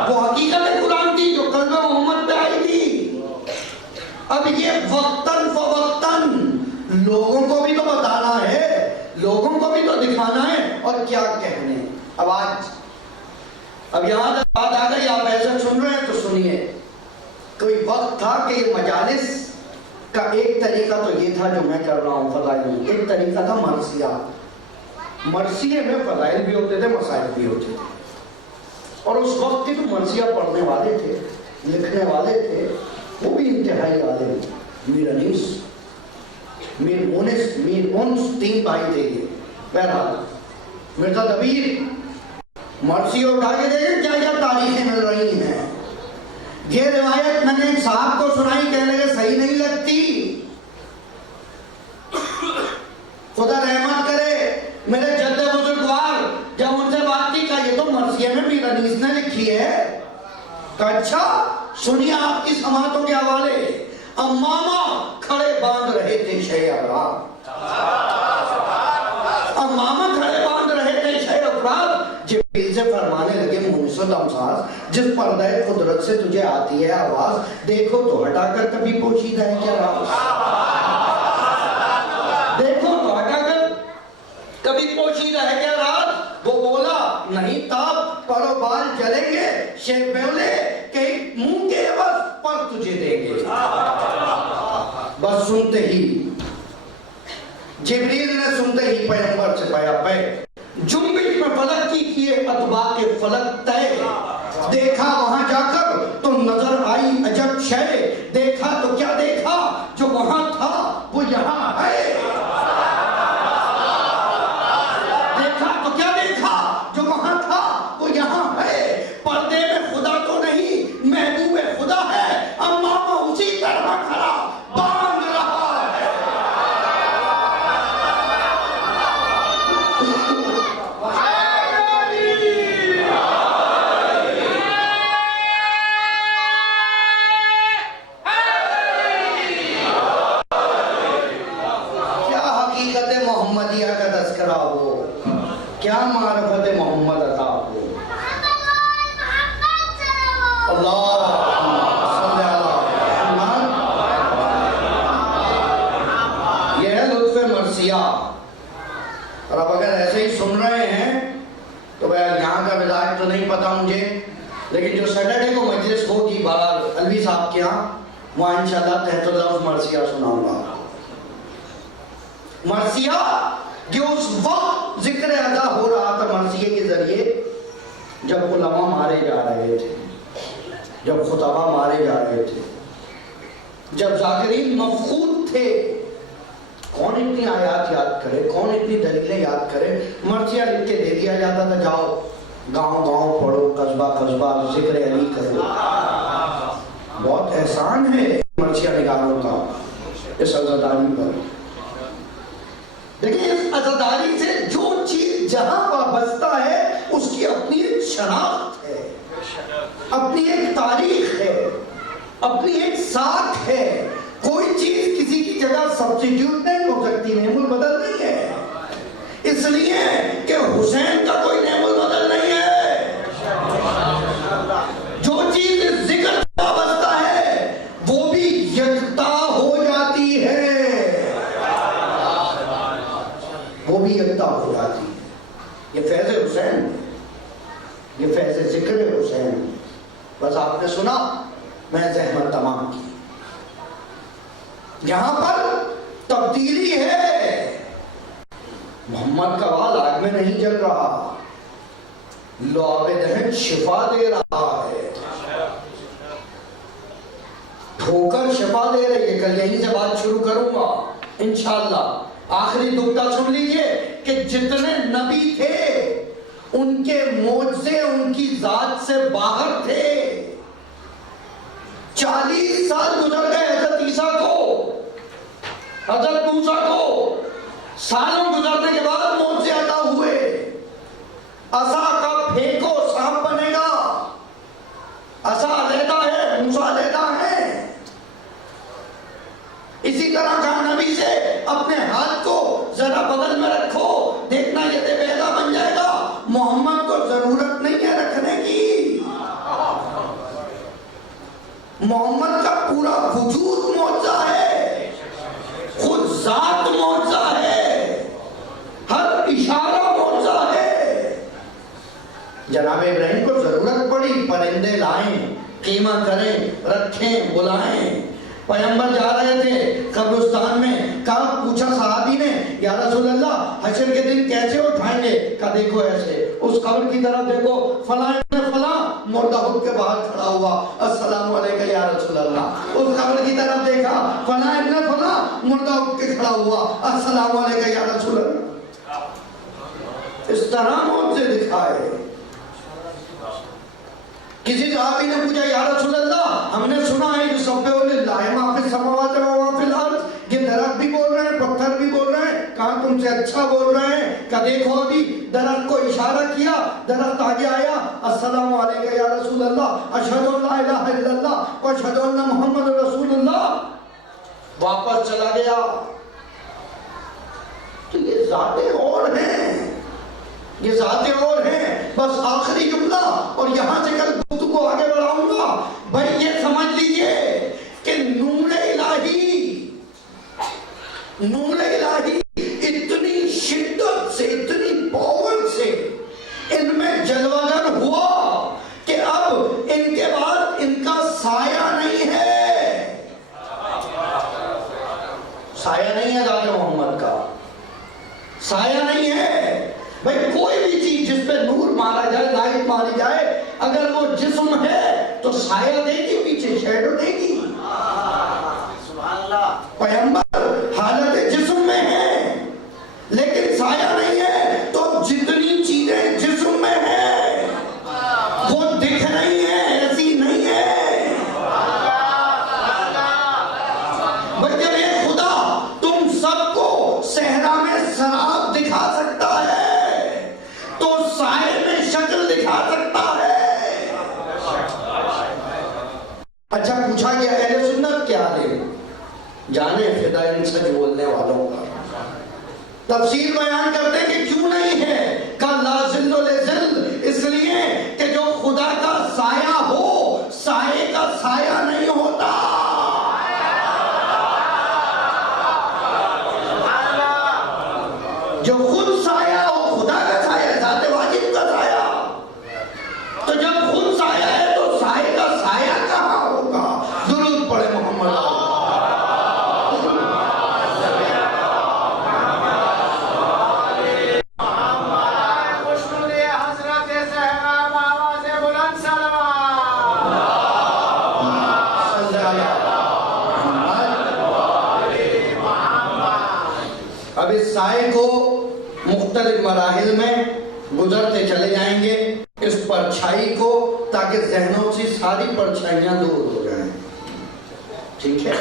وہ حقیقت قرآن تھی جو قلب محمد پہ آئی تھی. اب یہ وقتاً فوقتاً لوگوں کو بھی تو بتانا ہے, لوگوں کو بھی تو دکھانا ہے اور کیا کہنے. اب یہاں تک بات آ گئی. آپ ایسا سن رہے ہیں تو سنیے. کوئی وقت تھا کہ یہ مجالس کا ایک طریقہ تو یہ تھا جو میں کر رہا ہوں فضائل. ایک طریقہ تھا مرثیہ. مرثیے میں فضائل بھی ہوتے تھے مسائل بھی ہوتے تھے. اور اس وقت کے جو مرثیہ پڑھنے والے تھے لکھنے والے تھے وہ بھی انتہائی عالم. میر انیس, میر مونس, میر اونس 3 بھائی تھے یہ. بہرحال مرزا دبیر مرثیہ اٹھا کے دیکھیں کیا کیا تاریخیں مل رہی ہیں. یہ روایت میں نے ایک صاحب کو سنائی, کہنے لگے صحیح نہیں لگتی. خدا رحمت کرے میرے جد بزرگوار جب ان سے بات کی کہا یہ تو مرثیہ میں میر انیس نے لکھی ہے. کہا اچھا سنیے آپ کی سماعتوں کے حوالے. امامہ کھڑے باندھ رہے تھے شہ ابرار. امامہ کھڑے باندھ رہے تھے شہ ابرار. جبریل سے فرمانے لگے منصد امساز جس پردہ قدرت سے تجھے آتی ہے آواز دیکھو تو ہٹا کر کبھی پوشیدہ ہے کیا راز. دیکھو تو ہٹا کر کبھی پوشیدہ ہے کیا راز. وہ بولا نہیں تاب پرو بال جلیں گے. شیخ بولے کہ منہ کے عوض پر تجھے دیں گے. بس سنتے ہی جبریل نے سنتے ہی پیغمبر سے پایا پے جنبش میں فلک کی کیے اتباع کے فلک تے. دیکھا وہاں جا کر تو نظر آئی عجب شے. دیکھا تو کیا دیکھا جو وہاں تھا وہ یہاں ہے. دیکھا تو کیا دیکھا جو وہاں تھا وہ یہاں ہے. پردے میں خدا تو نہیں محبوب خدا ہے. امامہ اسی طرح کھڑا باندھ رہا ہے. محمدیہ کا تذکرہ ہو, کیا معرفت محمد عطا ہو. اللہ صلی اللہ محمد. یہ ہے لطف مرثیہ. اور اب اگر ایسے ہی سن رہے ہیں تو بھائی یہاں کا مزاج تو نہیں پتا مجھے, لیکن جو سیٹرڈے کو مجلس ہوگی بارہ الوی صاحب کے یہاں وہاں انشاءاللہ تحت اللفظ مرثیہ سناؤں گا. مرثیہ جو اس وقت ذکر ادا ہو رہا تھا مرثیے کے ذریعے جب علماء مارے جا رہے تھے, جب خطبہ مارے جا رہے تھے, جب ذاکرین مفقود تھے. کون اتنی آیات یاد کرے, کون اتنی دلیلیں یاد کرے. مرثیہ لکھ کے دے دیا جاتا تھا جاؤ گاؤں گاؤں پڑھو, قصبہ قصبہ ذکر علی کرو. بہت احسان ہے مرثیہ نگاروں کا. اس عزاداری پر. دیکھیں اس عزاداری سے جو چیز جہاں وابستہ ہے اس کی اپنی ایک شناخت ہے, اپنی ایک تاریخ ہے, اپنی ایک ساکھ ہے. کوئی چیز کسی کی جگہ سبسٹیٹیوٹ نہیں ہو سکتی, نعم البدل نہیں ہے. اس لیے کہ حسین کا کوئی نعم البدل نہیں ہے. جو چیز ذکر وابستہ ہے وہ بھی یکتا ہو جاتی ہے, وہ بھی یکتا ہو جاتی ہے. یہ فیض حسین, یہ فیض ذکر حسین. بس آپ نے سنا, میں زحمت تمام کی. یہاں پر تبدیلی ہے. محمد کا وال آگ میں نہیں جل رہا, لعاب دہن شفا دے رہا ہے, ٹھوکر شفا دے رہی ہے. کل یہیں سے بات شروع کروں گا انشاءاللہ. آخری نکتہ سن لیجئے کہ جتنے نبی تھے ان کے معجزے ان کی ذات سے باہر تھے. 40 سال گزر گئے حضرت عیسیٰ کو, حضرت موسیٰ کو. سالوں گزرنے کے بعد معجزے عطا ہوئے. عصا کا پھینکو سانپ بنے گا. عصا علیحدہ ہے, موسیٰ علیحدہ ہے. اسی طرح کہا نبی سے اپنے ہاتھ کو ذرا بغل میں رکھو, دیکھنا یہ دے بیدا بن جائے گا. محمد کو ضرورت نہیں ہے رکھنے کی. محمد کا پورا وجود معجزہ ہے, خود ذات معجزہ ہے, ہر اشارہ معجزہ ہے. جناب ابراہیم کو ضرورت پڑی, پرندے لائیں, قیمہ کریں, رکھیں, بلائیں. پیغمبر جا رہے تھے قبرستان میں, کہا پوچھا صحابی نے یا رسول اللہ حشر کے دن کیسے اٹھائیں گے؟ کہا دیکھو ایسے, اس قبر کی طرف دیکھو, فلاں ابن فلاں مردہ اٹھ کے باہر کھڑا ہوا, السلام علیکم یا رسول اللہ. اس قبر کی طرف دیکھا, فلاں ابن فلاں مردہ اٹھ کے کھڑا ہوا, السلام علیکم یا رسول اللہ. اس طرح معجزے دکھائے. کسی صحابی نے پوچھا یا رسول اللہ ہم نے سنا ہے کہ سبحان اللہ ما فی السماوات و ما فی الارض, یہ درخت بھی بول رہے ہیں, پتھر بھی بول رہے ہیں, کہاں تم سے اچھا بول رہے ہیں. کہ دیکھو ابھی درخت کو اشارہ کیا, درخت آگے آیا, السلام علیکم یا رسول اللہ, اشہد ان لا الہ الا اللہ و اشہد ان محمد رسول اللہ. واپس چلا گیا. تو یہ ذاتیں اور ہیں, یہ ذاتیں اور ہیں. بس آخری جملہ, اور یہاں سے کل گفتگو آگے بڑھاؤں گا. بھائی یہ سمجھ لیجئے کہ نور الہی, نور الہی اتنی شدت سے, اتنی پاور سے ان میں جلوگر ہوا کہ اب ان کے بعد ان کا سایہ نہیں ہے. سایہ نہیں ہے ذات محمد کا, سایہ نہیں ہے. بھئی کوئی بھی چیز جس پہ نور مارا جائے, لائٹ ماری جائے, اگر وہ جسم ہے تو سایہ دے گی, پیچھے شیڈو دے گی. پیغمبر حالت جسم میں ہے لیکن سایہ نہیں ہے. تو جتنی چیزیں جسم میں ہیں وہ دکھ نہیں ہے, ایسی نہیں ہے. بھئی جب یہ خدا تم سب کو صحرا میں سراب دکھا سکتا ہے تو سائے میں شکل دکھا سکتا ہے. اچھا پوچھا گیا اہل سنت کیا ہے, جانے فدا ان سچ بولنے والوں کا. تفسیر بیان کرتے ہیں کہ کیوں نہیں ہے, کہ لا ذل لذل, اس لیے کہ جو خدا کا سایہ ہو سائے کا سایہ نہیں ہوتا. جو خود سایہ ہو, خدا کا سایہ, ذات واجب کا سایہ, تو جب خود سایہ ہے تو سایہ کا سایہ کہاں ہوگا. درود پڑھے محمد. اب اس سائے کو مختلف مراحل میں گزرتے چلے جائیں گے, اس پرچھائی کو, تاکہ ذہنوں سے ساری پرچھائیاں دور ہو جائیں. ٹھیک ہے.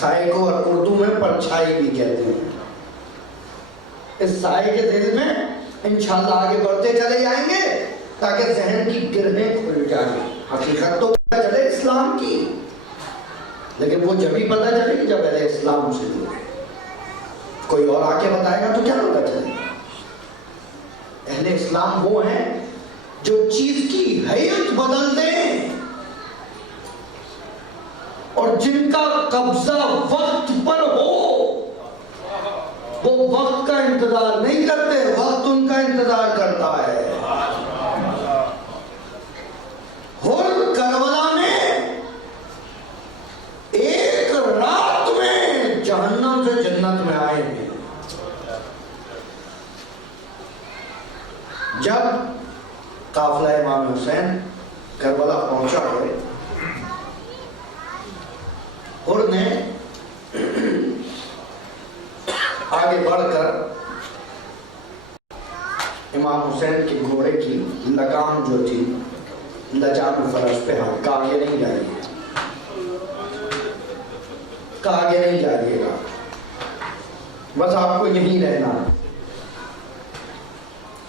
سائے کو اردو میں پرچھائی بھی کہتے ہیں. اس سائے کے دل میں انشاءاللہ آگے بڑھتے چلے جائیں گے تاکہ ذہن کی گرہیں کھل جائیں. حقیقت تو پتہ چلے اسلام کی، لیکن وہ جب ہی پتہ چلے گی جب اہل اسلام سے دور. کوئی اور آ کے بتائے گا تو کیا پتہ چلے گا؟ اہل اسلام وہ ہیں جو چیز کی حیت بدل دیں اور جن کا قبضہ وقت پر ہو. وہ وقت کا انتظار نہیں کرتے، وقت ان کا انتظار کرتا ہے. اور کربلا میں ایک رات میں جہنم سے جنت میں آئے ہیں. جب قافلہ امام حسین کربلا پہنچا ہے، اور نے آگے بڑھ کر امام حسین کے گھوڑے کی لگام جو تھی لجام فرش پہ ہاتھ، کہا آگے نہیں جائیے، کہا آگے نہیں جائیے گا، بس آپ کو یہیں رہنا.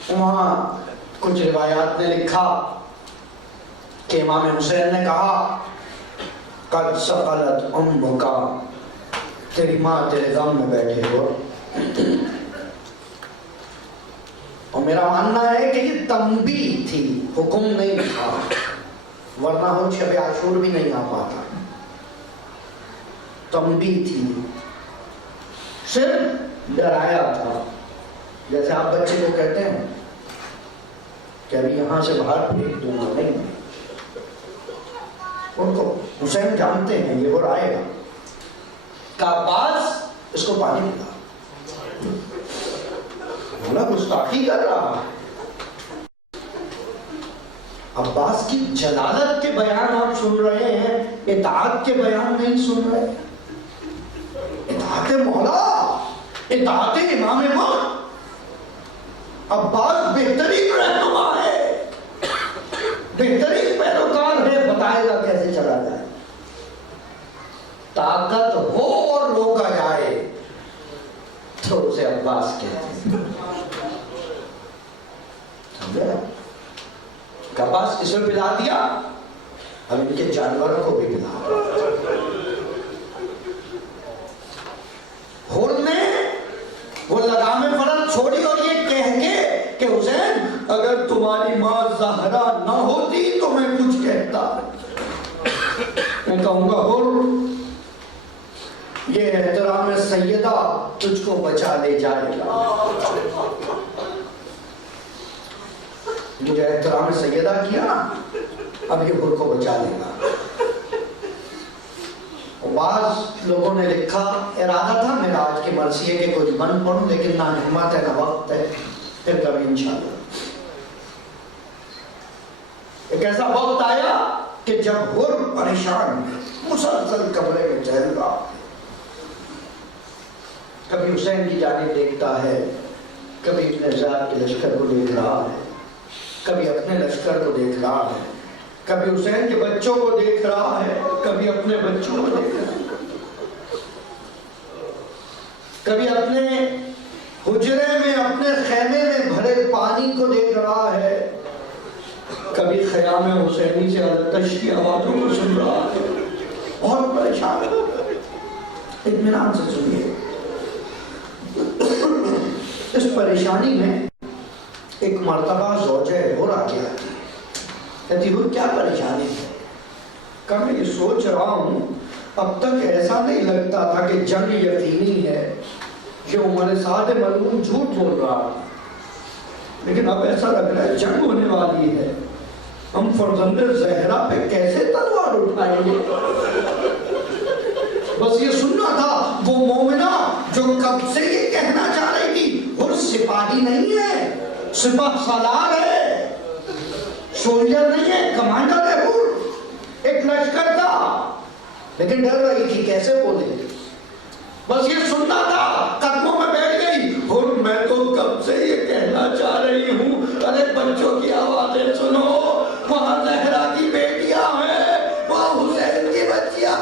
وہاں کچھ روایات نے لکھا کہ امام حسین نے کہا قد سقلت امک، تیری ماں تیرے غم میں بیٹھے ہو. اور میرا ماننا ہے کہ یہ تنبیہ تھی، حکم نہیں تھا، ورنہ ہو شب عاشور بھی نہیں آ پاتا. تنبیہ تھی، صرف ڈرایا تھا. جیسے آپ بچے کو کہتے ہیں کہ ابھی یہاں سے باہر پھینک دوں گا، نہیں. ان کو حسین جانتے ہیں یہ اور آئے گا. کا عباس اس کو پانی پلا، بولا گستاخی کر رہا. عباس کی جلالت کے بیان آپ سن رہے ہیں، اطاعت کے بیان نہیں سن رہے. اطاعت مولا، اطاعت امام وقت. عباس بہترین رہنما ہے، بہترین پیروکار ہے، بتائے گا کیسے چلا جائے. طاقت ہو اور روکا جائے تو اسے عباس کہتے ہیں. سمجھا؟ عباس کسے پلا دیا؟ اب ان کے جانوروں کو بھی پلا. ہور نے وہ لگام فرض چھوڑی اور یہ کہہ کے کہ حسین اگر تمہاری ماں زہرا نہ ہوتی تو میں کچھ کہتا. میں کہوں گا ہور یہ احترام سیدہ تجھ کو بچا لے جائے گا. مجھے احترام سیدہ کیا نا، اب یہ ہور کو بچا لے گا. بعض لوگوں نے لکھا، ارادہ تھا میرا آج کی مرثیے کے کچھ بند پڑھوں، لیکن نہ ہمت ہے نہ وقت ہے، پھر کبھی انشاءاللہ. ایک ایسا وقت آیا کہ جب ہور پریشان مسلسل کمرے میں ٹہل رہا، کبھی حسین کی جانب دیکھتا ہے، کبھی اپنے ذات کے لشکر کو دیکھ رہا ہے، کبھی اپنے لشکر کو دیکھ رہا ہے، کبھی حسین کے بچوں کو دیکھ رہا ہے، کبھی اپنے بچوں کو دیکھ رہا ہے، کبھی اپنے حجرے میں اپنے خیمے میں بھرے پانی کو دیکھ رہا ہے، کبھی خیام حسینی سے آتش کی آوازوں کو سن رہا ہے. بہت پریشان ہے. اطمینان سے سنیے. اس پریشانی میں ایک مرتبہ زوجہ ہور آ گیا. کہتی ہور کیا پریشانی ہے؟ کہ میں یہ سوچ رہا ہوں اب تک ایسا نہیں لگتا تھا کہ جنگ یقینی ہے، کہ عمر سعد ملعون جھوٹ بول رہا، لیکن اب ایسا لگ رہا ہے جنگ ہونے والی ہے. ہم فرزند زہرا پہ کیسے تلوار اٹھائیں گے؟ بس یہ سننا تھا وہ مومنہ جو کب سے یہ کہنا چاہ رہی تھی اور سپاہی نہیں ہے، سپاہ سالار ہے، سولجر نہیں ہے، کمانڈر ہے. ایک لشکر تھا لیکن ڈر رہی تھی کیسے بولے. بس یہ سننا تھا، قدموں میں بیٹھ گئی. اور میں تو کب سے یہ کہنا چاہ رہی ہوں، ارے بچوں کی آوازیں سنو، وہاں زہرا کی بیٹیاں ہیں، وہاں حسین کی بچیاں.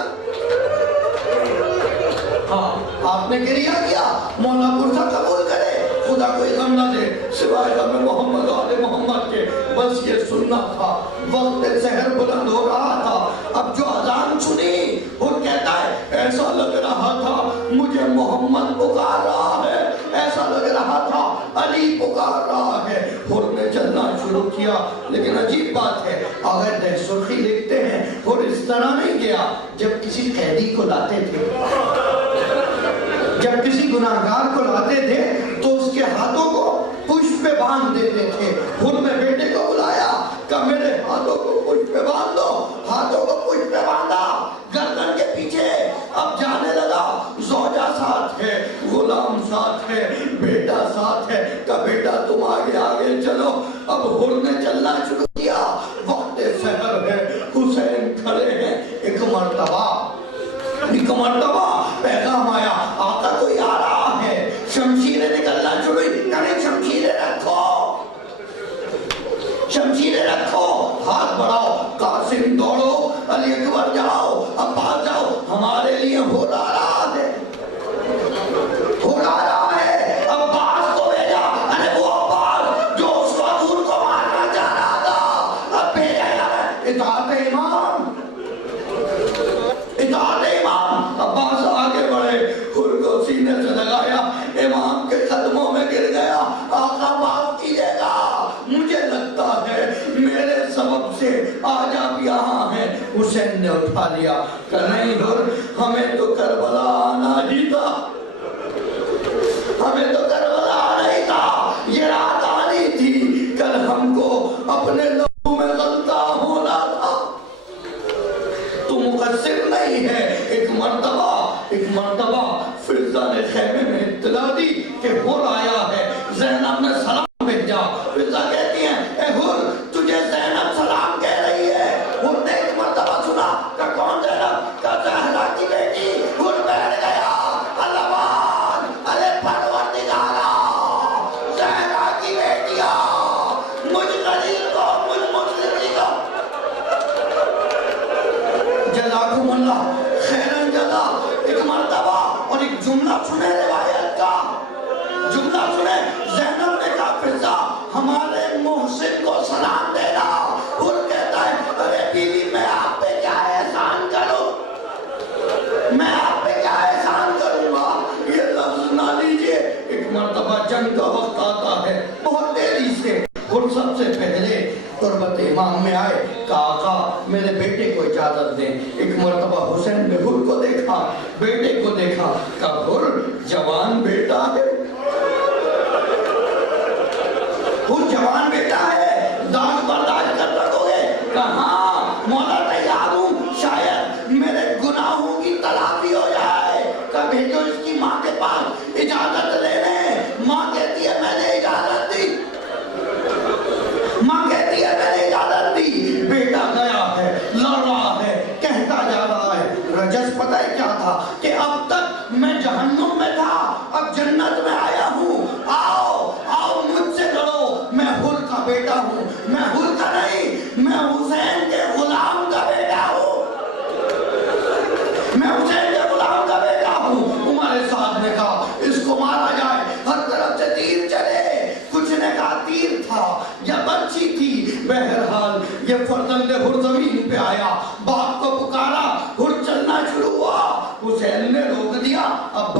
آپ نے گریہ کیا، مولا پرسا قبول کرے، خدا کوئی غم نہ دے سوائے غم محمد آل محمد کے، بس یہ سننا تھا۔ وقت سحر بلند ہو رہا تھا، اب جو اذان سنی اور کہتا ہے ایسا لگ رہا تھا مجھے محمد پکار رہا ہے، ایسا لگ رہا تھا علی پکار رہا ہے، اور نے چلنا شروع کیا۔ لیکن عجیب بات ہے، اگر دہ سرخی لکھتے ہیں اور اس طرح نہیں گیا، جب کسی قیدی کو لاتے تھے، جب کسی گناہگار کو لاتے تھے تو اس کے ہاتھوں کو پشت پہ باندھ دیتے تھے۔ خود نے بیٹے کو بلایا کہ میرے ہاتھوں کو پشت پہ باندھ دو، ہاتھوں کو پشت پہ باندھا، گردن کے پیچھے۔ اب جانے لگا، زوجہ ساتھ ہے، غلام ساتھ ہے، بیٹا ساتھ ہے، کہ بیٹا تم آگے آگے چلو۔ اب حر نے چلنا شروع کیا، وقت سحر ہے، حسین کھڑے ہیں۔ ایک مرتبہ پیغام آیا، آقا کوئی آ رہا ہے، شمشیریں نکلنا شروع، یعنی شمشیریں رکھو، شمشیریں رکھو، ہاتھ بڑھاؤ، قاسم دوڑو، علی اکبر جاؤ، عباس جاؤ، ہمارے لیے ہو رہا ہے، ہو رہا ہے۔ عباس کو بھیجا، ارے وہ عباس جو اس وقت ان کو مارنا چاہ رہا تھا، اب بھیجا اطاعت امام، اطاعت امام۔ عباس آگے بڑھے، خود کو سینے سے لگایا، امام کے قدموں میں گر گیا، آقا معاف کیجئے گا، مجھے لگتا ہے میرے سبب سے آج آپ یہاں ہیں۔ حسین نے اٹھا لیا کہ نہیں حر، ہمیں تو کربلا آنا ہی تھا، ہمیں تو کربلا آنا ہی تھا، یہ رات آنی تھی، کل ہم کو اپنے لہو میں غلطہ ہونا تھا، تو مقصر نہیں ہے۔ ایک مرتبہ فضہ نے خیمے میں اطلاع دی کہ حر آیا ہے، زینب نے سلام بھیجا۔ فضہ کہتی ہیں اے حر، تجھے زینب سلام کہہ رہی ہے۔ حر نے ایک مرتبہ سنا کہ کون زینب؟ کہ زہرا کی بیٹی۔ حر بیٹھ گیا، علوان، ارے پروردگارا، زہرا کی بیٹیاں، مجھ غریب کو، مجھ مسلم کو جزاکم اللہ خیرن جزا۔ ایک مرتبہ اور ایک جملہ سنے روایت کا، جملہ سنے، زینب نے کہا فضہ ہمارے محسن کو سلام دینا۔ اور کہتا ہے ارے بیوی میں آپ پہ کیا احسان کروں، میں آپ پہ کیا احسان کروں گا، یہ لفظ نہ لیجئے۔ ایک مرتبہ جنگ کا وقت آتا ہے، بہت دیری سے، اور سب سے پہلے تربت امام میں آئے کہ آقا میرے بیٹے کو اجازت دیں۔ ایک مرتبہ حسین نے حر کو دیکھا، بیٹے کو دیکھا، کہ حر جوان بیٹا ہے، حر جوان بیٹا ہے، داغ برداشت کر سکو گے؟ کہ ہاں مولا تیار ہوں، شاید میرے گناہوں کی تلافی ہو جائے، کہ بھیجو اس کی ماں کے پاس اجازت لینے۔ ماں کہتی ہے میں نے اجازت دی، ماں کہتی ہے میں نے اجازت دی۔ بیٹا گیا ہے، لڑ رہا ہے، کہتا جا رہا ہے۔ رجس پتہ ہے کیا تھا کہ اب تک میں جہنم میں تھا، اب جنت میں آیا ہوں، آؤ آؤ مجھ سے لڑو، میں حر کا بیٹا ہوں، میں حر کا نہیں، میں حسین کے غلام کا بیٹا ہوں، میں حسین کے غلام کا بیٹا ہوں۔ عمر سعد نے کہا اس کو مارا جائے، ہر طرف سے تیر چلے، کچھ نے کہا تیر تھا یا بچی تھی، بہرحال یہ فرزند حر زمین پہ آیا، باپ کو پکارا، حر چلنا شروع ہوا، حسین نے روک دیا، اب